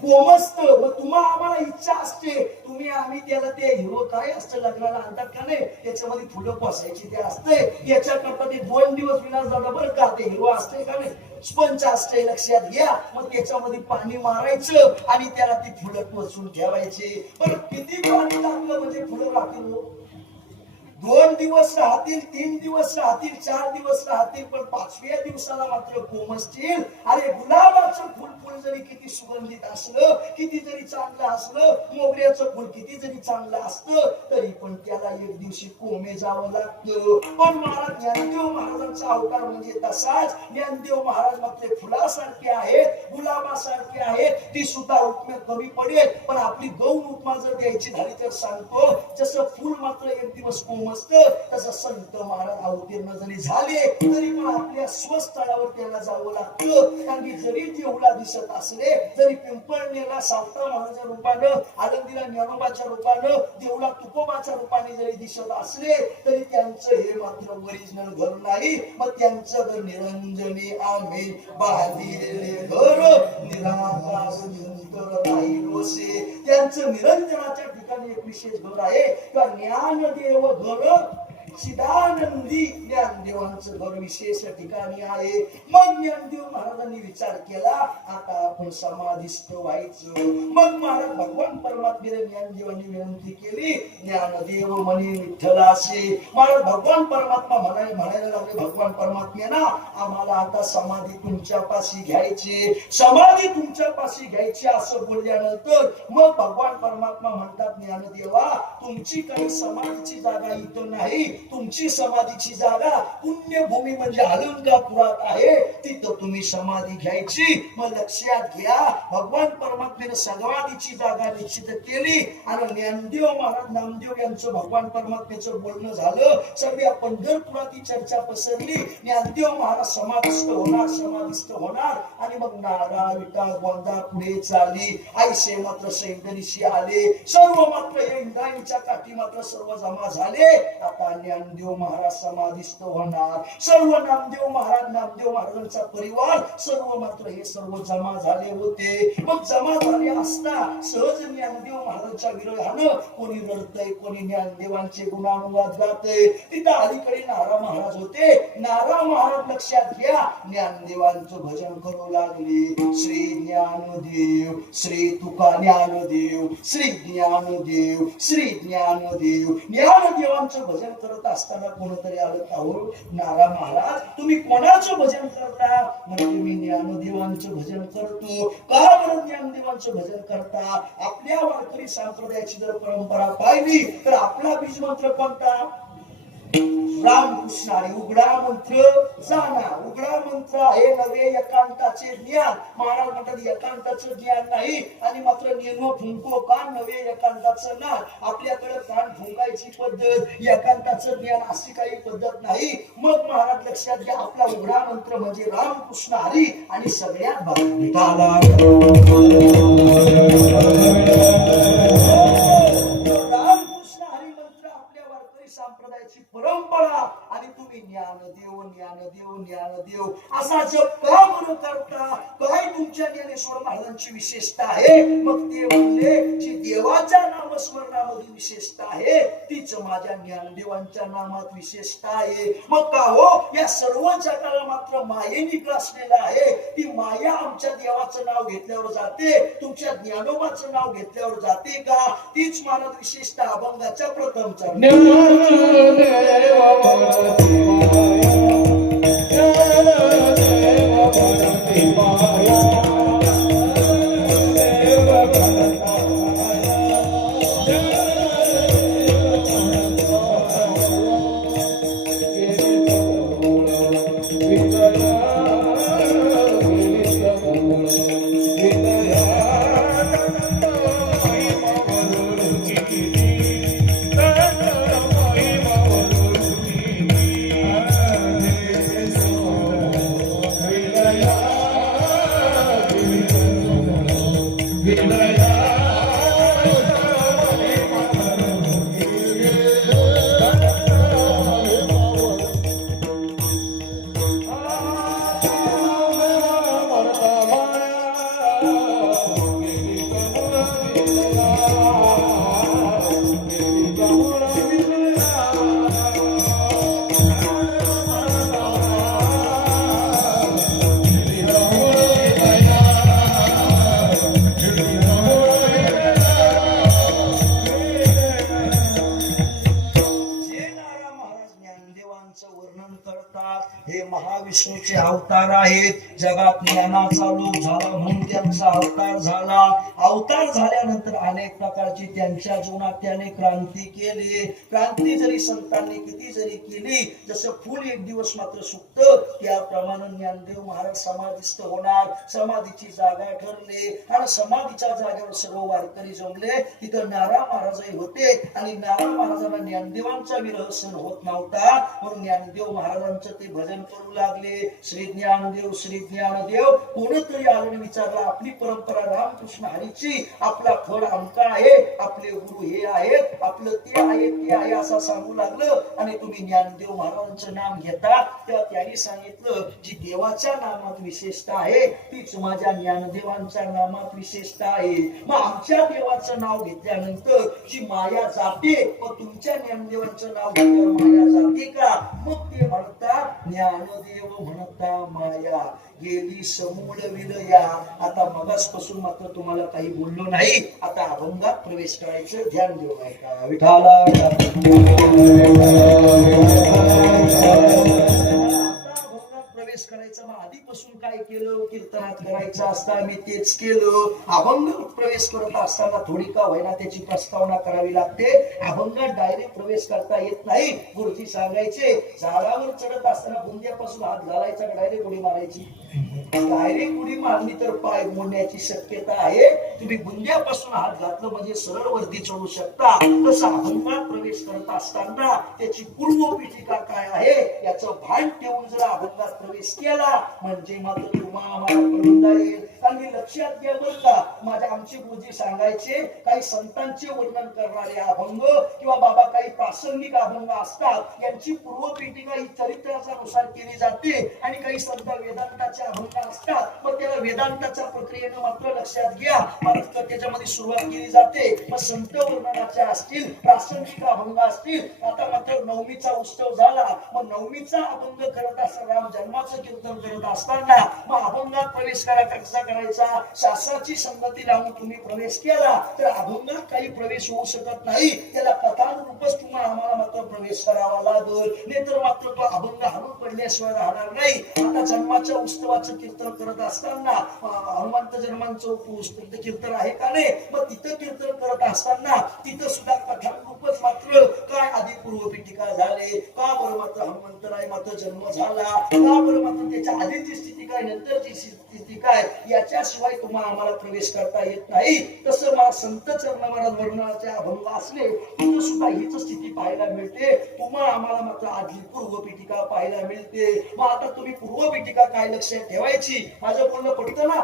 कोमसत. मग तुम्हाला आम्हाला इच्छा असते, तुम्ही आम्ही त्याला ते हिरो काय असतं लग्नाला आणतात का नाही, त्याच्यामध्ये फुलं पोसायची ते असते. याच्याकरता ते 2 दिवस विनाश झाला बरं का, ते हिरो असते का नाही, स्पंच असते, लक्षात घ्या. मग त्याच्यामध्ये पाणी मारायचं आणि त्याला ती फुलं टोचून ठेवायची. पण किती पाणी टाकलं म्हणजे फुलं राहतील, 2 दिवस राहतील, 3 दिवस राहतील, 4 दिवस राहतील, पण 5व्या दिवसाला मात्र कोमसतील. अरे गुलाबाचं फुल जरी किती सुगंधित असलं, किती जरी चांगलं असलं, मोगऱ्याचं फुल किती जरी चांगलं असतं, तरी पण त्याला एक दिवशी कोमे जावं लागतं. पण महाराज ज्ञानदेव महाराजांचा अवतार म्हणजे तसाच. ज्ञानदेव महाराज मात्र फुलासारखे आहेत, गुलाबासारखे आहेत. ती सुद्धा उपमा कमी पडेल, पण आपली गौण उपमा जर द्यायची झाली तर सांगतो, जसं फुल मात्र एक दिवस कोमसत, तसं संत महाराज अवतीर्ण जरी झाले तरी पण आपल्या स्वस्थळावर त्याला जावं लागतं. कारण की जरी देवळा दिसत असले, जरी पिंपळनेला सावता महाराजांच्या रूपानं, आनंदीला ज्ञानोबाच्या रूपानं, देवळा तुकोबाच्या रूपाने जरी दिसत असले, तरी त्यांचं हे मात्र ओरिजिनल घर नाही. मग त्यांचं घर निरंजनी आम्ही बांधिले घर, निराकाश निरंतर राहिलोसे. त्यांचं निरंजनाच्या ठिकाणी एक विशेष घर आहे किंवा ज्ञानदेव घर, चिदानंदी ज्ञानदेवांचं घर विशेष ठिकाणी आहे. मग ज्ञानदेव महाराजांनी विचार केला, आता आपण समाधिस्थ व्हायचं. मग महाराज भगवान परमात्म्याने ज्ञानदेवांनी विनंती केली, ज्ञानदेव म्हणे विठ्ठलासे. महाराज भगवान परमात्मा म्हणायला लागले, भगवान परमात्म्याना आम्हाला आता समाधी तुमच्या पाशी घ्यायची, समाधी तुमच्या पाशी घ्यायची असं बोलल्यानंतर मग भगवान परमात्मा म्हणतात, ज्ञानदेवा तुमची काही समाधीची जागा इथं नाही, तुमची समाधीची जागा पुण्यभूमी म्हणजे अलंकापुरात आहे, तिथं तुम्ही समाधी घ्यायची. मग लक्षात घ्या, भगवान परमात्म्याने समाधीची जागा निश्चित केली आणि ज्ञानदेव महाराज नामदेव यांचं भगवान परमात्म्याचं बोलणं झालं. सर्व पंढरपुरात चर्चा पसरली, ज्ञानदेव महाराज समाधिस्थ होणार, समाधिस्थ होणार. आणि मग नारा विटा गोंदा पुढे चालली. आईसे मात्र सैंदरीशी आले, सर्व मात्र इंद्रायणीच्या काठी मात्र सर्व जमा झाले. आता ज्ञानदेव महाराज समाधिस्थ होणार. सर्व नामदेव महाराजांचा परिवार सर्व मात्र हे सर्व जमा झाले होते. मग जमा झाले असता सहज ज्ञानदेव महाराजांच्या विरोधानं कोणी रडतय, कोणी ज्ञानदेवांचे गुणानुवाद गातय. तिथं अलीकडे नारा महाराज होते. नारा महाराज लक्षात घ्या, ज्ञानदेवांचं भजन करू लागले. श्री ज्ञानदेव, श्री तुका ज्ञानदेव, श्री ज्ञानदेव, श्री ज्ञानदेव. ज्ञानदेवांचं भजन करत असताना कोणतरी आलं, अहो नारा महाराज तुम्ही कोणाचं भजन करता? म्हणजे मी ज्ञानदेवांचं भजन करतो. का बरं ज्ञानदेवांचं भजन करता? आपल्या वारकरी संप्रदायाची जर परंपरा पाहिली तर आपला बीज मंत्र कोणता? रामकृष्ण हरी. उघडा मंत्र जाणा. उघडा मंत्र आहे नवे एकांताचे ज्ञान. महाराज म्हणतात एकांताचं ज्ञान नाही आणि मात्र नेनो फुंको कान नवे एकांताचं ना. आपल्याकडे कान फुंकायची पद्धत, एकांताचं ज्ञान अशी काही पद्धत नाही. मग महाराज लक्षात घ्या, आपला उघडा मंत्र म्हणजे रामकृष्ण हरी आणि सगळ्यात भागवताला संप्रदायाची परंपरा आणि तुम्ही ज्ञानदेव ज्ञानदेव ज्ञानदेव असा जप का म्हणून करता? काय तुमच्या ज्ञानेश्वर महाराजांची विशेषता आहे? मग ते म्हणले जी देवाच्या नामस्मरणामध्ये विशेषता आहे तीच माझ्या ज्ञानदेवांच्या नामात विशेषता आहे. मग का हो, या सर्व जगाला मात्र मायेने ग्रासलेला आहे. ती माया आमच्या देवाचं नाव घेतल्यावर जाते, तुमच्या ज्ञानोबाचं नाव घेतल्यावर जाते का? तीच महाराज विशेषता अभंगाच्या प्रथम वर्णन करतात. हे महाविष्णूचे अवतार आहेत. जगात ज्ञानाचा लोक झाला म्हणून त्यांचा अवतार झाला. अवतार झाल्यानंतर अनेक प्रकारची त्यांच्या जीवनात त्याने क्रांती केली. क्रांती जरी संतांनी किती जरी केली, जसं फूल एक दिवस मात्र सुकतं त्याप्रमाणे ज्ञानदेव महाराज समाधिस्थ होणार. समाधीची जागा ठरली आणि समाधीच्या जागेवर सर्व वारकरी जमले. तिथं नारा महाराजही होते आणि नारा महाराजांना ज्ञानदेवांचा विरह सहन होत नव्हता म्हणून ज्ञानदेव महाराजांचं ते भजन करू लागले. श्री ज्ञानदेव श्री ज्ञानदेव. कोणतरी आलं विचारला, आपली परंपरा रामकृष्ण हरीची, आपला फळ आमका आहे, आपले गुरु हे आहेत, आपलं ते आहे ते आहे असं सांगू लागलं. आणि तुम्ही ज्ञानदेव महाराजांचं नाम घेता तेव्हा त्यांनी सांगितलं जी देवाच्या नामात विशेषता आहे तीच माझ्या ज्ञानदेवांच्या नामात विशेषता आहे. मग आमच्या देवाचं नाव घेतल्यानंतर जी माया जाते, मग तुमच्या ज्ञानदेवांचं नाव घेतल्यावर माया जाते का? मग ते म्हणतात ज्ञानदेव म्हणता माया गेली समूळ विलया. आता मगासपासून मात्र तुम्हाला काही बोललो नाही. आता अभंगात प्रवेश करायचं, ध्यान देऊ नका. विठाला प्रवेश करायचा. मग आधीपासून काय केलं? कीर्तनात करायचं असता मी तेच केलं. अभंग प्रवेश करत असताना थोडी का होईना त्याची प्रस्तावना करावी लागते. अभंगात डायरेक्ट प्रवेश करता येत नाही. गुरुजी सांगायचे झाडावर चढत असताना बुंद्यापासून हात घालायचा, डायरेक्ट उडी मारायची. डायरेक्ट उडी मारली तर पाय मोडण्याची शक्यता आहे. तुम्ही बुंद्यापासून हात घातलं म्हणजे सरळ वरती चढू शकता. तसा अभंगात प्रवेश करत असताना त्याची पूर्वपीठिका काय आहे याचं भान ठेवून जर अभंगात प्रवेश केला म्हणजे मात्र तुम्हाला आम्हाला कळून जाईल. आणि लक्षात घ्या बरं का, माझ्या आमचे गुरुजी सांगायचे काही संतांचे वर्णन करणारे अभंग किंवा बाबा काही प्रासंगिक अभंग असतात यांची पूर्वपीठिका ही चरित्राच्या नुसार केली जाते. आणि काही संत वेदांताचे अभंग असतात मग त्याला वेदांताच्या प्रक्रियेनं मात्र लक्षात घ्या मात्र त्याच्यामध्ये सुरुवात केली जाते. मग संत वर्णनाचे असतील, प्रासंगिक अभंग असतील. आता मात्र नवमीचा उत्सव झाला, मग नवमीचा अभंग करत असताना राम जन्माचं कीर्तन करत असताना मग अभंगात प्रवेश कसा करायचा? शास्त्राची संगती लावून तुम्ही प्रवेश केला तर अभंगात काही प्रवेश होऊ शकत नाही. त्याला कथानुरूपच तुम्हाला आम्हाला मात्र प्रवेश करावा लागेल, नाहीतर मात्र तो अभंग हरून पडल्याशिवाय राहणार नाही. आता जन्माच्या उत्सवाचं कीर्तन करत असताना हनुमंत जन्मांचं कीर्तन आहे का नाही? मग तिथं कीर्तन करत असताना तिथं सुद्धा कथानुरूपच मात्र काय आधी पूर्वपीठिका झाले का बरं मात्र हनुमंतराय मात्र जन्म झाला का बरं मात्र त्याच्या आधीची स्थिती काय नंतरची स्थिती काय याच्याशिवाय तुम्हाला आम्हाला प्रवेश करता येत नाही. तसं मला संत चरण महाराज वर्णनाचे अभंग असले तिथं सुद्धा हीच स्थिती पाहायला मिळते. तुम्हाला आम्हाला मात्र आधी पूर्वपीठिका पाहायला मिळते. मग आता तुम्ही पूर्वपीठिका काय लक्षात ठेवायची? माझं बोलणं पटतं ना?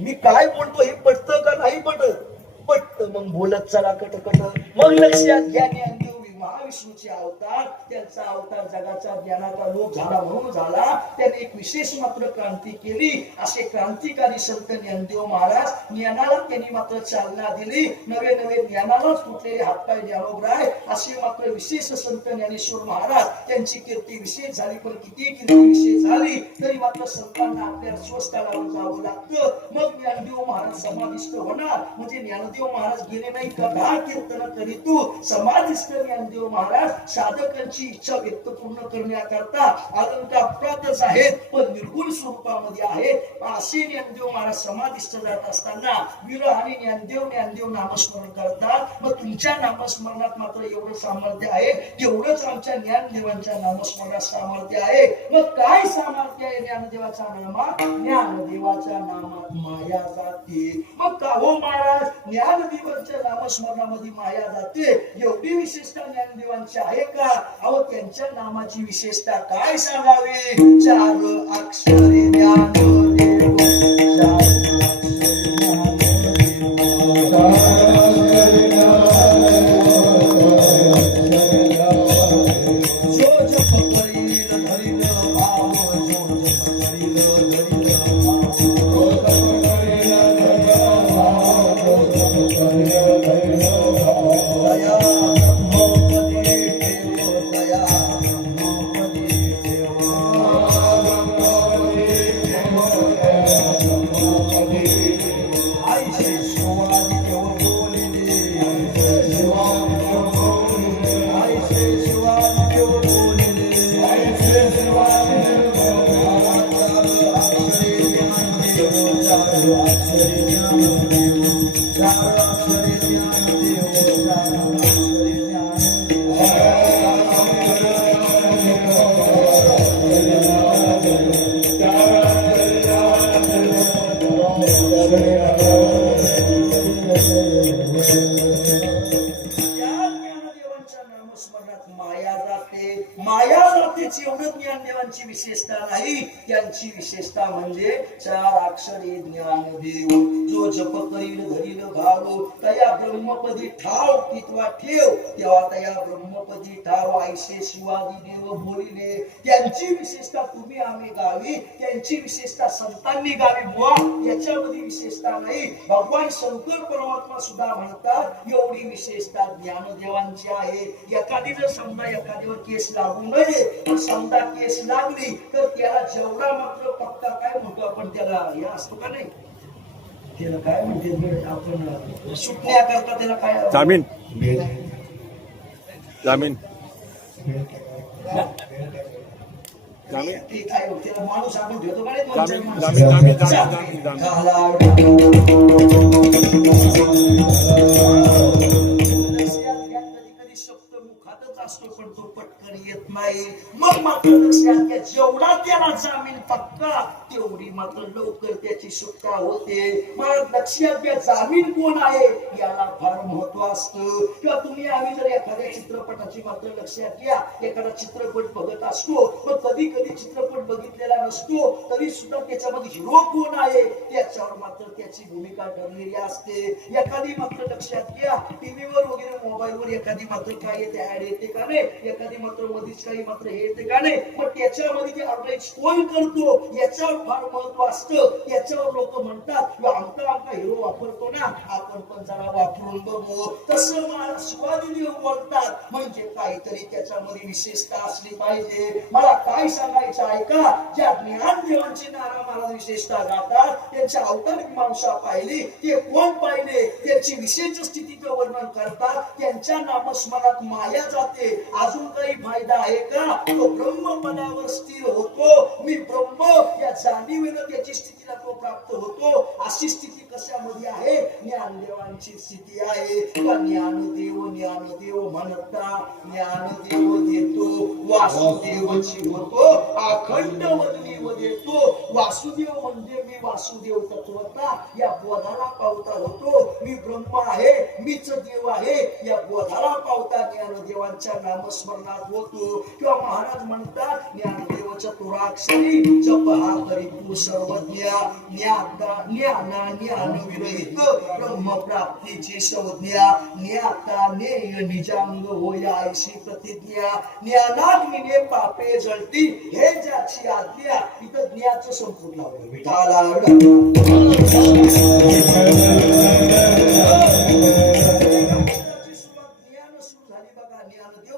मी काय बोलतो हे पटतं का नाही पटत? पटतं मग बोलत चला कटकट. मग लक्षात घ्या ज्ञानदेव महाविष्णूचे अवतार, त्यांचा अवतार जगाचा ज्ञानाचा लोक झाला म्हणून झाला. त्यांनी एक विशेष मात्र क्रांती केली. असे क्रांतिकारी संत ज्ञानदेव महाराज, ज्ञानाला त्यांनी मात्र चालना दिली. नवे नवे ज्ञानालाच फुटलेले हातपाय ज्ञानोबराय असे मात्र विशेष संत ज्ञानेश्वर महाराज, त्यांची कीर्ती विशेष झाली. पण किती कीर्ती विशेष झाली तरी मात्र संतांना आपल्या स्वस्थानावर जावं लागतं. मग ज्ञानदेव महाराज समाधिस्थ होणार. म्हणजे ज्ञानदेव महाराज गेले नाही कथा कीर्तन करीतू. समाधिस्थ ज्ञानदेव महाराज साधकांची इच्छा व्यक्त पूर्ण करण्याकरता अलंकाप्रातच आहेत, पण निर्गुण स्वरूपामध्ये आहेत. असे ज्ञानदेव महाराज समाधिस्थ जात असताना विरह आणि ज्ञानदेव ज्ञानदेव नामस्मरण करतात. मग तुमच्या नामस्मरणात मात्र एवढं सामर्थ्य आहे, तेवढंच आमच्या ज्ञानदेवांच्या नामस्मरणात सामर्थ्य आहे. मग काय सामर्थ्य आहे ज्ञानदेवाच्या नामात? ज्ञानदेवाच्या नामात माया जाते. मग का हो महाराज, ज्ञानदेवांच्या नामस्मरणामध्ये माया जाते, एवढी विशेषता ज्ञानदेवांची आहे का? अहो, त्यांच्या नामाची विशेषता काय सांगावी? चार अक्षरे ज्ञानदेव, चार ज्ञानदेवांची विशेषता नाही. त्यांची विशेषता म्हणजे चार अक्षरे ज्ञानदेव. जो जप करील धरील घालो तया ब्रह्मपदी ठाव. कितवा ठेव तेव्हा तया ब्रह्मपदी ठाव. ऐसे शिवादी देव बोलिले. त्यांची विशेषता तुम्ही आम्ही गावी, त्यांची विशेषता संतांनी गावी. बुवा, याच्यामध्ये विशेषता नाही. भगवान शंकर परमात्मा सुद्धा म्हणतात एवढी विशेषता ज्ञानदेवांची आहे. एखादी जर समजा एखाद्यावर केस लागू नये, पण समजा केस लागली तर त्याला जेवढा मात्र पक्का काय म्हणतो आपण, त्याला हे असतो का नाही, त्याला काय म्हणते आपण, सुटण्याकरता त्याला काय, जामीन. जामीन जामीन ते काय त्याला माणूस आपण घेतो का नाही, दोन चार जामीन माणसं. जामीन जामीन जामीन कधी शब्द मुखातच असतो पण तो पटकन येत नाही. मग मात्र लक्षात घ्या, जेवढा त्याला जामीन पक्का तेवढी मात्र लवकर त्याची सुटका होते. मग लक्षात घ्या, जामीन कोण आहे याला फार महत्व असतं. किंवा तुम्ही आम्ही जर एखाद्या चित्रपटाची मात्र लक्षात घ्या, एखादा चित्रपट बघत असतो, पण कधी कधी चित्रपट बघितलेला नसतो, तरी सुद्धा त्याच्यामध्ये हिरो कोण आहे त्याच्यावर मात्र त्याची भूमिका ठरलेली असते. एखादी मात्र लक्षात घ्या, टीव्हीवर वगैरे मोबाईलवर एखादी मात्र काय येते, ऍड येते का नाही, एखादी मात्र मध्येच काही मात्र हे येते का नाही, पण त्याच्यामध्ये ते ऍडव्हर्टाइज कोण करतो याच्यावर फार महत्व असतं. याच्यावर लोक म्हणतात आमचा हिरो वापरतो ना, आपण पण जरा वापरून बघू. तसं मला शिवाजी देव बोलतात, म्हणजे काहीतरी त्याच्यामध्ये विशेषता असली पाहिजे. मला काय सांगायचं आहे का, ज्या ज्ञानदेवांची नारा महाराज विशेषता गातात, त्यांच्या अवतार मीमांसा पाहिली, ते कोण पाहिले, त्यांची विशेष स्थितीचं वर्णन करतात. त्यांच्या नामस्मरणात माया जाते. अजून काही फायदा आहे का? तो ब्रह्मपदावर स्थिर होतो. मी ब्रह्म या जाणीवेनं त्याची स्थितीला तो प्राप्त होतो. अशी स्थिती कशामध्ये आहे? ज्ञानदेवांची स्थिती आहे. ज्ञानदेव ज्ञानदेव म्हणता ज्ञानदेव देतो वासुदेवची होतो अखंड वदनीमध्ये तो वासुदेव म्हणजे मी वासुदेव तत्वता या बोधाला पावता होतो मी ब्रह्म आहे मीच देव आहे या बोधाला पावता ज्ञानदेवांच्या नामस्मरणात होतो किंवा महाराज म्हणतात ज्ञानदेव चतुराक्षरी जप हा करी तू सर्वज्ञ ज्ञाता ज्ञाना ज्ञान विरहित ब्रह्म प्राप्तीची संज्ञा ज्ञाता ज्ञेय निजांग होया ऐशी प्रतिज्ञा ज्ञानाग्नीने पापे जळती हे ज्याची आज्ञा इथं ज्ञाचं संपूर्ण लावलं विठाला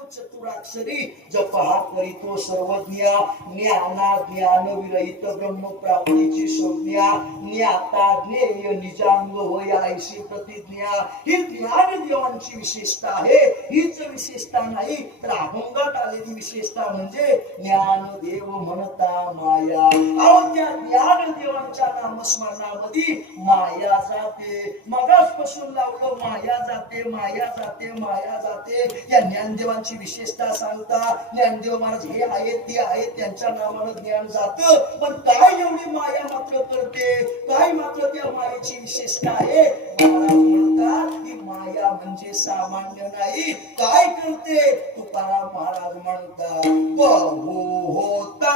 चतुराक्षरी जप हा करीतो सर्वज्ञ ज्ञाना ज्ञान विरहित ब्रह्म प्राप्तीची संज्ञा ज्ञाता ज्ञेय निजांग होय ऐशी प्रतिज्ञा ही ज्ञानदेवांची विशेषता आहे हीच विशेषता नाही तर अभंगात आलेली विशेषता म्हणजे ज्ञानदेव म्हणता माया अहो त्या ज्ञानदेवांच्या नामस्मरणामध्ये माया जाते मगासपासून लावलं माया जाते माया जाते माया जाते या ज्ञानदेवांची विशेषता सांगता ज्ञानदेव महाराज हे आहेत ते आहेत त्यांच्या नावानं ज्ञान जातं पण काय एवढी माया मात्र करते काय मात्र त्या मायेची विशेषता आहे महाराज म्हणतात की माया म्हणजे सामान्य नाही काय करते तुकाराम महाराज म्हणतात बहु होता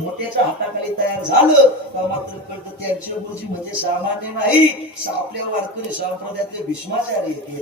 मोठ्याच्या हाताखाली तयार झालं का मात्र कळतं त्यांचे गुरुजी म्हणजे सामान्य नाही आपल्या वारकरी संप्रदायातले भीष्माचार्य येते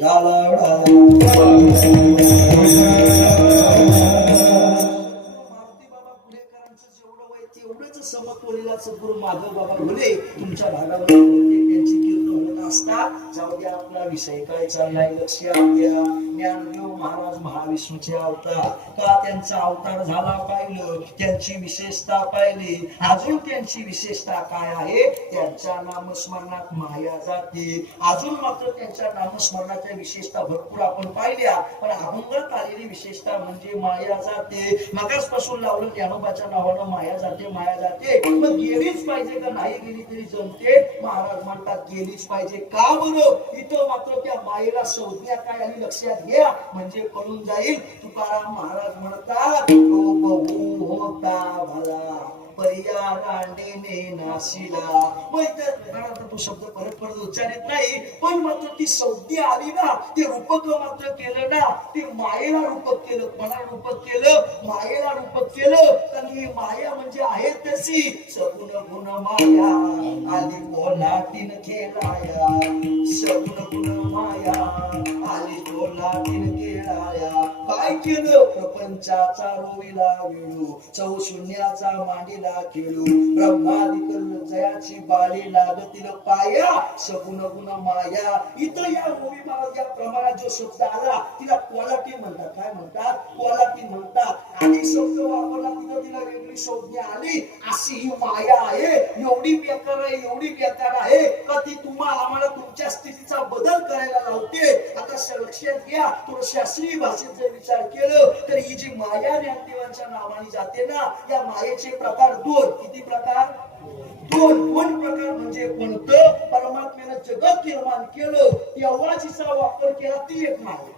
तेवढंच समतोलीला सद्गुरू माधव बाबा बोले तुमच्या भागावर त्यांची कीर्तन होत असतात जाऊ द्या आपला विषय काय चाललाय लक्षात घ्या ज्ञानदेव महाराज विष्णूचे अवतार का त्यांचा अवतार झाला पाहिलं, त्यांची विशेषता पाहिली. अजून त्यांची विशेषता काय आहे? त्यांच्या नामस्मरणात माया जाते. अजून मात्र त्यांच्या नामस्मरणाच्या विशेषता भरपूर आपण पाहिल्या, पण अभंगात आलेली विशेषता म्हणजे माया जाते. मागासपासून लावलं ज्ञानोबाच्या नावानं माया जाते, माया जाते. मग गेलीच पाहिजे का नाही गेली तरी जमते? महाराज म्हणतात गेलीच पाहिजे. का बरं? इथं मात्र त्या मायेला संज्ञा काय आणि लक्षात घ्या म्हणजे कळून जाईल. तुकाराम महाराज म्हणतात तो बहु होता भला पर्या रांडेने नाशिला. मग इथं तो शब्द परत परत उच्चारित नाही, पण मात्र ती संज्ञा आली ना, ते रूपक मात्र केलं ना, ते मायेला रूपक केलं. कोणाला रूपक केलं? मायेला रूपक केलं. कारण ही माया म्हणजे आहे तशी सगुण गुण माया आली कोल्हाटीन खेळाया. सगुण गुण माया आली कोल्हाटीन खेळाया. काय केलं? प्रपंचाचा रोविला वेळू चौशून्याचा मांडीला खेळू. ब्रह्मादिक जयाची बाळी लागतील पाया सगुण गुण माया. इथं या रोवी महाराज या प्रमाणात जो शब्द आला तिला क्वालिटी म्हणतात. काय म्हणतात? क्वालिटी म्हणतात. आधी शब्द वापरला तिथं तिला वेगळी संज्ञा आली. अशी ही माया आहे. एवढी बेकार आहे, एवढी बेकार आहे का ती तुम्हाला आम्हाला तुमच्या स्थितीचा बदल करायला लावते. आता लक्षात घ्या, थोडं शास्त्रीय भाषेत जर विचार केलं तर ही जी माया ज्ञानदेवांच्या नावाने जाते ना, या मायेचे प्रकार दोन. किती प्रकार? दोन प्रकार. म्हणजे कोणतं? परमात्म्यानं जगत निर्माण केलं तेव्हा जिचा वापर केला ती एक माया.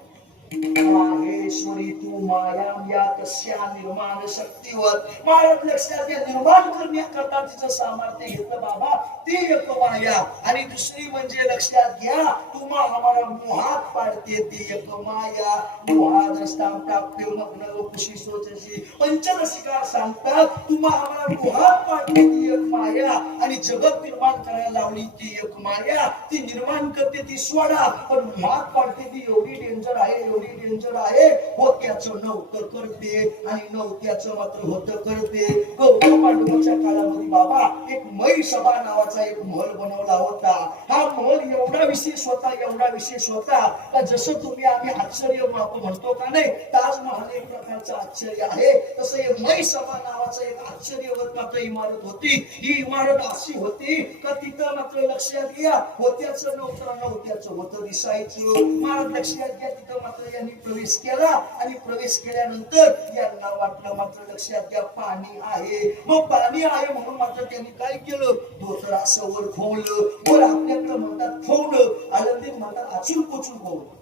माहेश्वरी तू मायाम या कशा निर्माण शक्तीवर. महाराज लक्षात घ्या, निर्माण करण्याकरता तिचं सामर्थ्य घेतलं बाबा, ती एक माया. आणि दुसरी म्हणजे लक्षात घ्या, तुम्हा आम्हाला मोहात पाडते ती एक माया. मोहात असताना प्राप्य मग्न खुशी सोचशी पंचदशिकार सांगतात. तुम्हा आम्हाला मोहात पाडते ती एक माया आणि जगत निर्माण करायला लावली ती एक माया. ती निर्माण करते ती सोडा, पण मोहात पाडते ती एवढी डेंजर आहे, डेंजर आहे. होत्याचं नव्हतं करते आणि नव्हत्याचं मात्र होतं करते. गौतम पांडवांच्या काळामध्ये बाबा एक मयी सभा नावाचा एक महल बनवला होता. हा महल एवढा विशेष होता, एवढा विशेष होता का जसं तुम्ही आम्ही आश्चर्य म्हणतो का नाही, ताजमहाल एक प्रकारचं आश्चर्य आहे, तसं एक मयी सभा नावाचा एक आश्चर्यवत मात्र इमारत होती. ही इमारत अशी होती का तिथं मात्र लक्षात घ्या, होत्याचं नव्हतं, नव्हत्याचं होतं दिसायचं. महाराज लक्षात घ्या, तिथं मात्र यांनी प्रवेश केला आणि प्रवेश केल्यानंतर यांना वाटलं मात्र लक्षात घ्या पाणी आहे. मग पाणी आहे म्हणून मात्र त्यांनी काय केलं? धोतर असं वर ठेवलं. वर आपल्याकडे म्हणतात ठेवलं, आळंदीत म्हणतात आचून पोचून ठेवलं.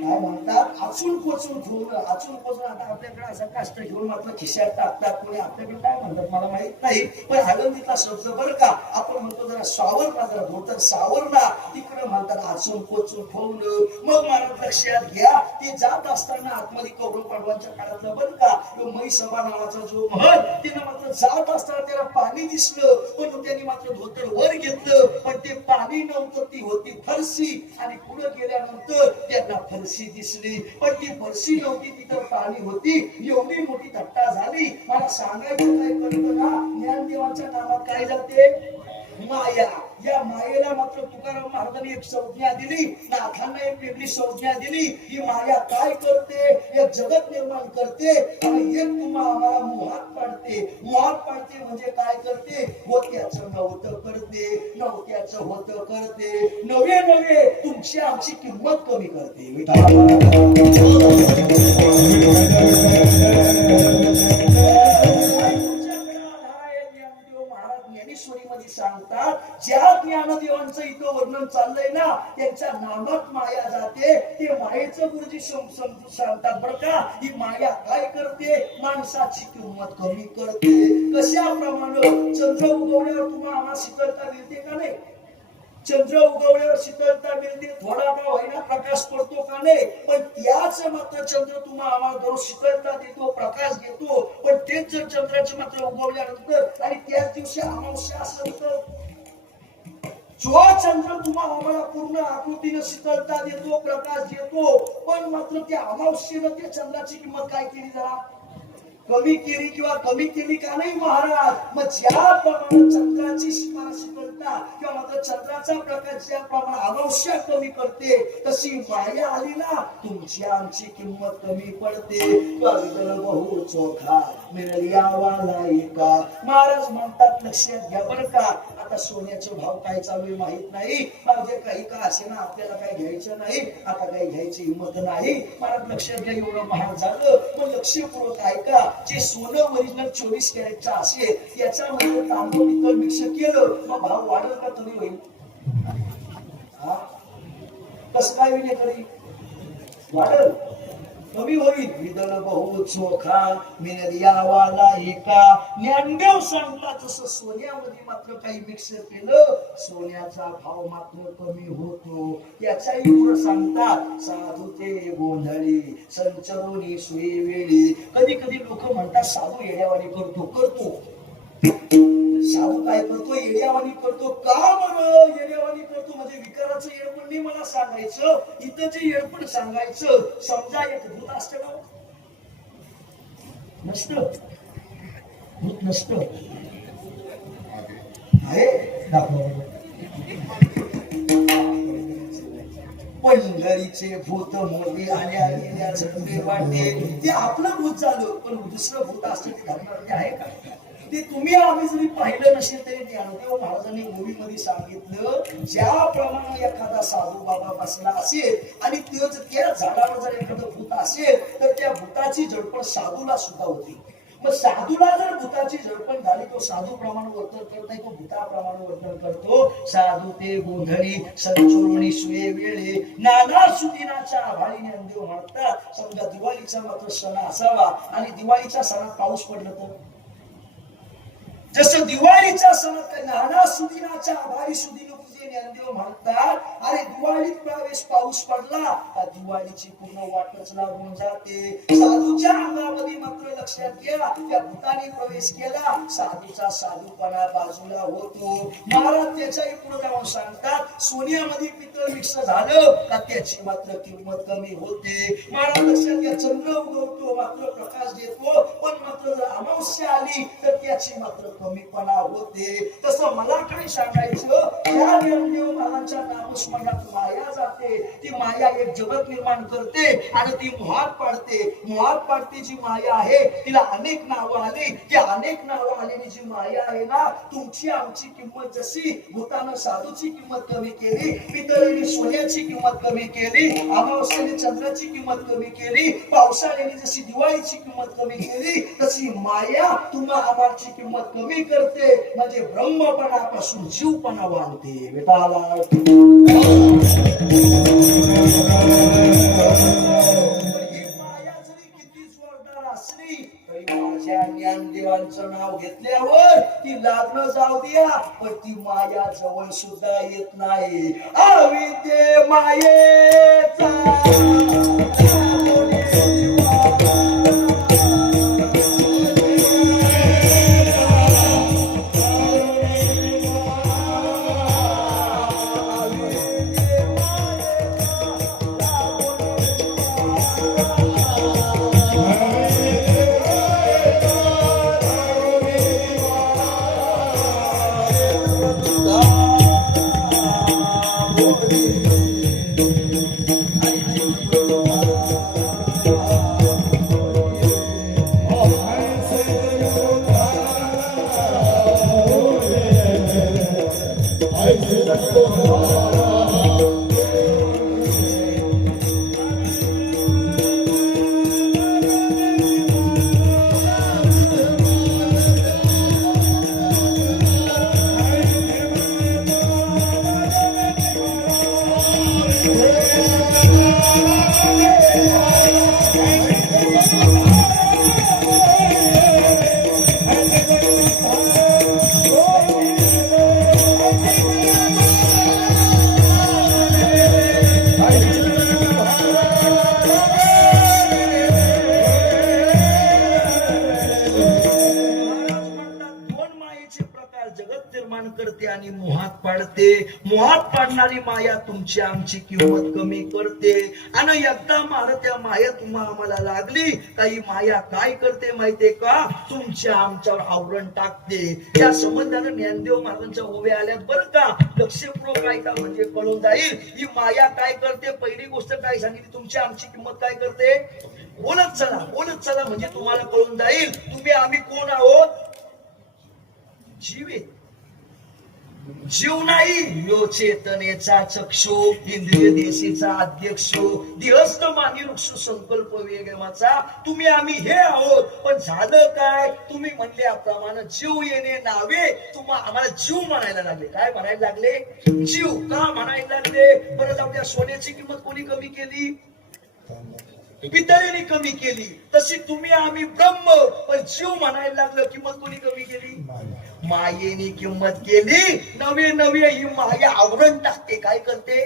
काय म्हणतात? आचून पोचून ठेवलं. आचून पोचून आता आपल्याकडे असं काष्ट घेऊन मात्र खिशात टाकतात. कोणी आपल्याकडे काय म्हणतात मला माहित नाही, पण आळंदीतला शब्द बरं का, आपण म्हणतो जरा सावरला, जरा धोतर सावरला, तिकडे म्हणतात आचून पोचून ठेवलं. मग महाराज लक्षात घ्या, ते जात असताना आतमध्ये कौरव पांडवांच्या काळातलं बरं का, तो मयी सभा नावाचा जो महल, त्यानं मात्र जात असताना त्याला पाणी दिसलं, पण त्यांनी मात्र धोतर वर घेतलं, पण ते पाणी नव्हतं, ती होती फरशी. आणि पुढे गेल्यानंतर त्यांना फरशी दिसली, पण ती फरशी नव्हती, तिथं पाणी होती. एवढी मोठी थट्टा झाली. मला सांगायचं काय कळतं ना, ज्ञानदेवांच्या नावात काय जाते? माया. या मायेला मात्र तुकाराम महाराजांनी एक संज्ञा दिली, नाथांना एक वेगळी संज्ञा दिली. ही माया काय करते? एक जगत निर्माण करते आणि एक तुम्हा आम्हाला मोहात पाडते. मोहात पाडते म्हणजे काय करते? होत्याचं नव्हतं करते, नव्हत्याचं होतं करते. नवे नवे तुमची आमची किंमत कमी करते. ज्ञानेश्वरीमध्ये सांगतात, ज्या ज्ञानदेवांचं इथं वर्णन चाललंय ना, त्यांच्या नामात माया जाते. ते मायेचं गुरुजी सांगतात बरं का, ही माया काय करते? माणसाची किंमत कमी करते. कशाप्रमाणे? चंद्र उगवल्यावर तुम्हाला आम्हाला शीतलता मिळते का नाही? चंद्र उगवल्यावर शीतलता मिळते, थोडा का होईना प्रकाश पडतो का नाही? पण त्याच मात्र चंद्र तुम्हाला आम्हाला दररोज शीतलता देतो, प्रकाश देतो. पण तेच जर चंद्राचं मात्र उगवल्यानंतर आणि त्याच दिवशी अमावस्या असेल तर जो चंद्र तुम्हाला आम्हाला पूर्ण आकृतीने शीतलता देतो, प्रकाश देतो, पण मात्र त्या अमावस्येनं त्या चंद्राची किंमत काय केली? जरा कमी केली किंवा कमी केली का नाही महाराज? मग ज्याप्रमाणे चंद्राची शीतलता किंवा मात्र चंद्राचा प्रकाश ज्याप्रमाणे अवश्य कमी करते तशी माया आली ना तुमची आमची किंमत कमी पडते. बहु चोखा मिळाला एका. महाराज म्हणतात लक्षात घ्या बरं का. आता सोन्याचे भाव काय चालू आहे माहित नाही. म्हणजे काही का असे ना आपल्याला काही घ्यायचं नाही. आता काही घ्यायची हिंमत नाही. महाराज लक्षात घ्या एवढं महाग झालं. पण लक्षपूर्वक ऐका. जे सोनं ओरिजिनल 24 कॅरेटचं असेल याच्यामध्ये तांदूळ पितळ मिक्स केलं मग भाव वाढेल का कमी होईल? कसं काय विने करी वाढेल कमी होईल? विदल बहु चोखा मिळाला एका. ज्ञानदेव सांगता तसं सोन्यामध्ये मात्र काही मिक्स केलं सोन्याचा भाव मात्र कमी होतो. याचाही पुढे सांगतात साधू ते गोंधळी संचरोनी सुई वेळी. कधी कधी लोक म्हणतात साधू येड्यावानी करतो. साधू काय करतो? येड्यावानी करतो. का बरं येड्यावानी करतो? म्हणजे विकाराचं येडपण नाही मला सांगायचं. इथं जे येडपण सांगायचं समजा एक भूत असतं का? नसतं. भूत नसतं. आहे दाखवा. पंढरीचे भूत मोदी आल्या झटके वाटे ते आपलं भूत झालं. पण दुसरं भूत असतं ते धर्मामध्ये आहे का? ते तुम्ही आम्ही जरी पाहिलं नसेल तरी ज्ञानदेव महाराजांनी मूवीमध्ये सांगितलं ज्याप्रमाणे एखादा साधू बाबा बसला असेल आणि त्या झाडावर जर एखादं भूत असेल तर त्या भूताची झडपड साधूला सुद्धा होती. मग साधूला जर भूताची झडपण झाली तो साधू प्रमाणे वर्तन करत नाही तो भूताप्रमाणे वर्तन करतो. साधू ते गोंधळी संचोरणी सुये वेळे नाना सुदिनाच्या आभाळी ज्ञानदेव म्हणतात. समजा दिवाळीचा मात्र सण असावा आणि दिवाळीच्या सणात पाऊस पडलं तर जसं दिवाळीच्या सणात नाना सुदिनाच्या आभारी सुदिन पूजे ज्ञानदेव म्हणतात. अरे दिवाळीत प्रवेश पाऊस पडला का दिवाळीची पूर्ण वाटच लागून जाते. साधूच्या अंगामध्ये मात्र लक्षात घ्या त्या भूताने प्रवेश केला साधूचा साधूपणा बाजूला होतो. महाराज त्याच्याही पुढे जाऊन सांगतात सोन्यामध्ये पितळ मिक्स झालं का त्याची मात्र किंमत कमी होते. महाराज लक्षात घ्या चंद्र उगवतो मात्र प्रकाश देतो पण मात्र जर अमावस्या आली तर त्याची मात्र कमीपणा होते. तसं मला काय सांगायचं त्या ज्ञानदेव महाराजांच्या नामस्मरणात माया जाते. ती माया एक जगत निर्माण करते आणि ती मोहात पाडते. जी माया आहे तिला अनेक नावं आली. ती अनेक नावं आलेली जी माया आहे ना तुमची आमची किंमत जशी भूतानं साधूची किंमत कमी केली पितळेने सोन्याची किंमत कमी केली अमावस्येने चंद्राची किंमत कमी केली पावसाळ्याने जशी दिवाळीची किंमत कमी केली तशी माया तुम्हा आम्हाची किंमत कमी करते. म्हणजे ब्रह्मपणापासून जीवपणा वाढते. बेटाला माया जरी किती जोरदार असली तरी माझ्या ज्ञानदेवांचं नाव घेतल्यावर ती लागणं जाऊ द्या पण ती माया जवळ सुद्धा येत नाही. अविद्ये मायेचा निर्माण करते आणि मोहात पाडते. मोहात पाडणारी माया तुमची आमची किंमत कमी करते. आणि एकदा मार त्या माया तुम्हा आम्हाला लागली काही माया काय करते माहितीये का, तुमच्या आमच्यावर आवरण टाकते. या संबंधानं ज्ञानदेव महाराजांच्या ओव्या आल्यात बरं का. लक्षपूर्वक ऐका म्हणजे कळून जाईल ही माया काय करते. पहिली गोष्ट काय सांगितली, तुमची आमची किंमत काय करते. बोलत चला म्हणजे तुम्हाला कळून जाईल तुम्ही आम्ही कोण आहोत. जीव आहे. जीव नाही यो चेतनेचा चक्षु इंद्रिय देशीचा अध्यक्ष देहस्थ मानी वृक्ष संकल्प वेगवाचा तुम्ही आम्ही हे आहोत. पण झालं काय, तुम्ही म्हणल्याप्रमाणे जीव येणे नावे तुम्हाला आम्हाला जीव म्हणायला लागले. काय म्हणायला लागले, जीव का म्हणायला लागले. बरं जाऊ द्या, सोन्याची किंमत कोणी कमी केली, पितळेने कमी केली. तशी तुम्ही आम्ही ब्रह्म, पण जीव म्हणायला लागलं किंमत कोणी कमी केली, मायेने किंमत केली. नवे ही माया आवरण टाकते. काय करते,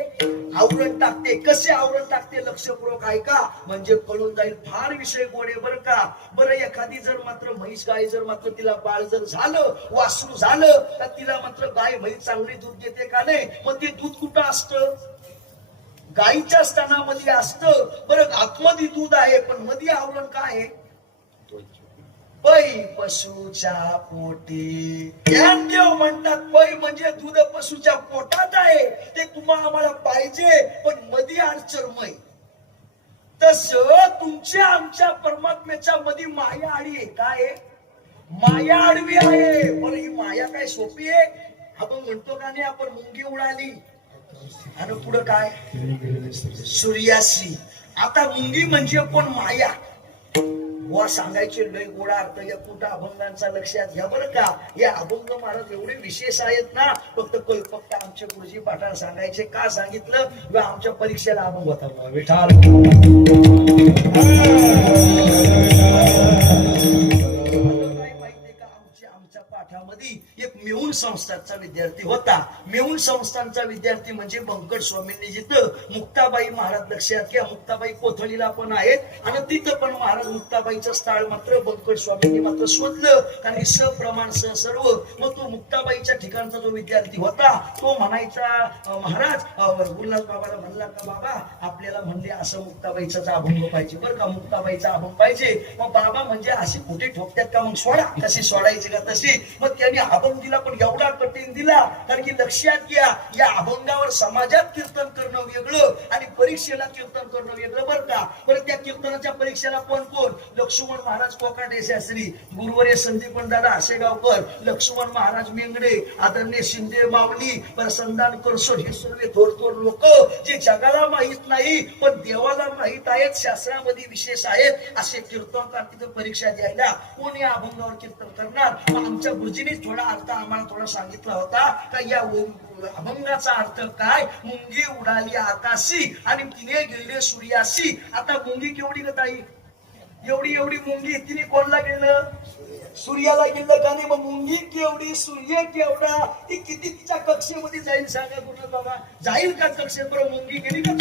आवरण टाकते. कसे आवरण टाकते लक्षपूर्वक ऐका म्हणजे कळून जाईल. फार विषय गोडे बर का. बरं एखादी जर मात्र म्हैस गाय जर मात्र तिला बाळ जर झालं, वासरू झालं, तर तिला मात्र गाय म्हैस चांगली दूध देते का नाही. मग ते दूध कुठं असतं, गाईच्या स्तनामध्ये असतं. बरं आतमध्ये दूध आहे पण मध्ये आवरण काय आहे, पै पशुच्या पोटी. ज्ञानदेव म्हणतात पै म्हणजे दूध पशुच्या पोटात आहे, ते तुम्हाला आम्हाला पाहिजे पण मध्ये अडचणमय. तस तुमच्या आमच्या परमात्म्याच्या मध्ये माया आडी आहे. काय आहे, माया आडवी आहे. पण ही माया काय सोपी आहे. आपण म्हणतो का नाही, आपण मुंगी उडाली आणि पुढं काय सूर्याशी. आता मुंगी म्हणजे कोण, माया. वा सांगायचे लय गोडा अर्थ या कुठं अभंगांचा लक्षात घ्या बरं का. या अभंग महाराज एवढे विशेष आहेत ना, फक्त कल्पकता आमचे गुरुजी पाठाला सांगायचे. का सांगितलं, किंवा आमच्या परीक्षेला अभंग होता विठाल. आमच्या पाठामध्ये एक मेहुण संस्थांचा विद्यार्थी होता. मेहुण संस्थांचा विद्यार्थी म्हणजे बंकट स्वामींनी जिथं मुक्ताबाई महाराज लक्षात घ्या, मुक्ताबाई कोथळीला पण आहेत आणि तिथं पण महाराज मुक्ताबाईचं स्थळ मात्र बंकट स्वामींनी मात्र शोधलं. कारण सप्रमाण सर्व. मग तो मुक्ताबाईच्या ठिकाणचा जो विद्यार्थी होता तो म्हणायचा, महाराज गुरुनाथ बाबाला म्हणला का, बाबा आपल्याला म्हणले असं मुक्ताबाईचा अभंग पाहिजे बरं का, मुक्ताबाईचा अभंग पाहिजे. मग बाबा म्हणजे अशी कुठे ठोकतात का, मग सोडा कशी सोडायची का तशी. मग त्यांनी अभंग दिला पण एवढा कठीण दिला कारण की लक्षात घ्या या अभंगावर समाजात कीर्तन करणं वेगळं आणि परीक्षेला कीर्तन करणं वेगळं बरं का. बरं त्या कीर्तनाच्या परीक्षेला कोण कोण, लक्ष्मण महाराज कोकाटे शास्त्री, गुरुवर्य संदीपन दादा आसेगावकर, लक्ष्मण महाराज मेंगडे, आदरणीय शिंदे माऊली, प्रसन्नान करसोड, हे सर्व थोर लोक जे जगाला माहित नाही पण देवाला माहित आहेत, शास्त्रामध्ये विशेष आहेत असे कीर्तनकार तिथं परीक्षा द्यायला. कोण या अभंगावर कीर्तन करणार. आमच्या गुरुजींनी थोडा अर्थ आम्हाला थोडा सांगितला होता का या अभंगाचा अर्थ काय, मुंगी उडाली आकाशी आणि तिने गेले सूर्याशी. आता मुंगी केवढी ग ताई, एवढी मुंगी, तिने कोणला गेलं, सूर्याला गेलं का नाही. मग मुंगी केवढी, सूर्य केवढा, ती किती तिच्या कक्षेमध्ये जाईल सांगा कुठं बाबा, जाईल का कक्षेत. बरं मुंगी गेली का,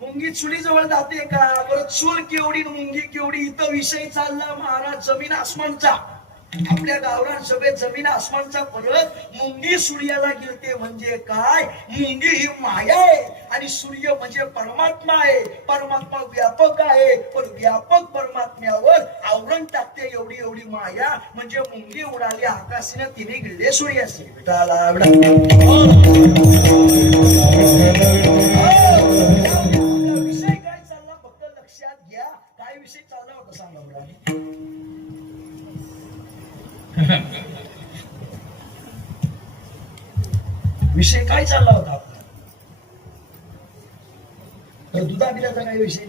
मुंगी चुली जवळ जाते का. बरं चूल केवढी, मुंगी केवढी. इथं विषय चालला महाराज जमीन आसमानचा. आपल्या गावरान सभेत जमीन आसमानचा फरक. मुंगी सूर्याला गिरते म्हणजे काय, मुंगी ही माया आहे आणि सूर्य म्हणजे परमात्मा आहे. परमात्मा व्यापक आहे पण व्यापक परमात्म्यावर आवरण टाकते एवढी माया. म्हणजे मुंगी उडाली आकाशाने तिने गिळले सूर्याशी. विषय काय चालला फक्त लक्षात घ्या. काय विषय चालला होता सांगा बरं. विषय काय चालला होता आपला, तर दुधा बिलाचा काय विषय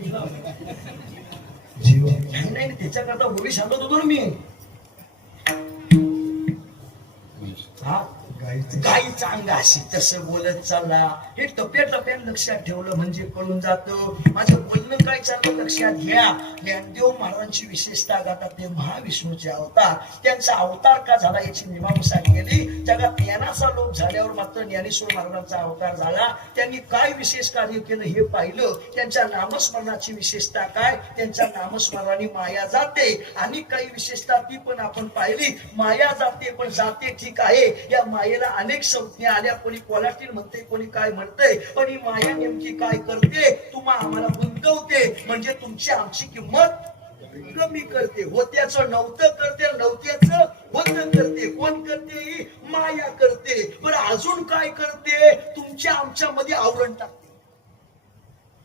नाही, त्याच्याकरता होळी सांगत होतो ना मी. हा गाईचा अंगाशी तसं बोलत चालला. हे टप्प्याटप्प्याने लक्षात ठेवलं म्हणजे कळून जातं. माझं बोलणं काय काय चाललं लक्षात घ्या. ज्ञानदेव महाराजांची विशेषता गातात ते महाविष्णूचे अवतार. त्यांचा अवतार का झाला याची मीमांसा केली. जगात ज्ञानाचा लोप झाल्यावर मात्र ज्ञानेश्वर महाराजांचा अवतार झाला. त्यांनी काय विशेष कार्य केलं हे पाहिलं. त्यांच्या नामस्मरणाची विशेषता काय, त्यांच्या नामस्मरणाने माया जाते. आणि काही विशेषता ती पण आपण पाहिली. माया जाते पण जाते ठीक आहे. या मायेला अनेक संज्ञा आल्या. कोणी कोलाटील म्हणते, कोणी काय म्हणतंय. पण ही माया नेमकी काय करते, तुम्हाला आम्हाला गुंतवते. म्हणजे तुमची आमची किंमत कमी करते. होत्याचं नव्हतं करते, नव्हत्याचं होतं करते. कोण करते, ही माया करते. बरं अजून काय करते, तुमच्या आमच्या मध्ये आवरण टाकते.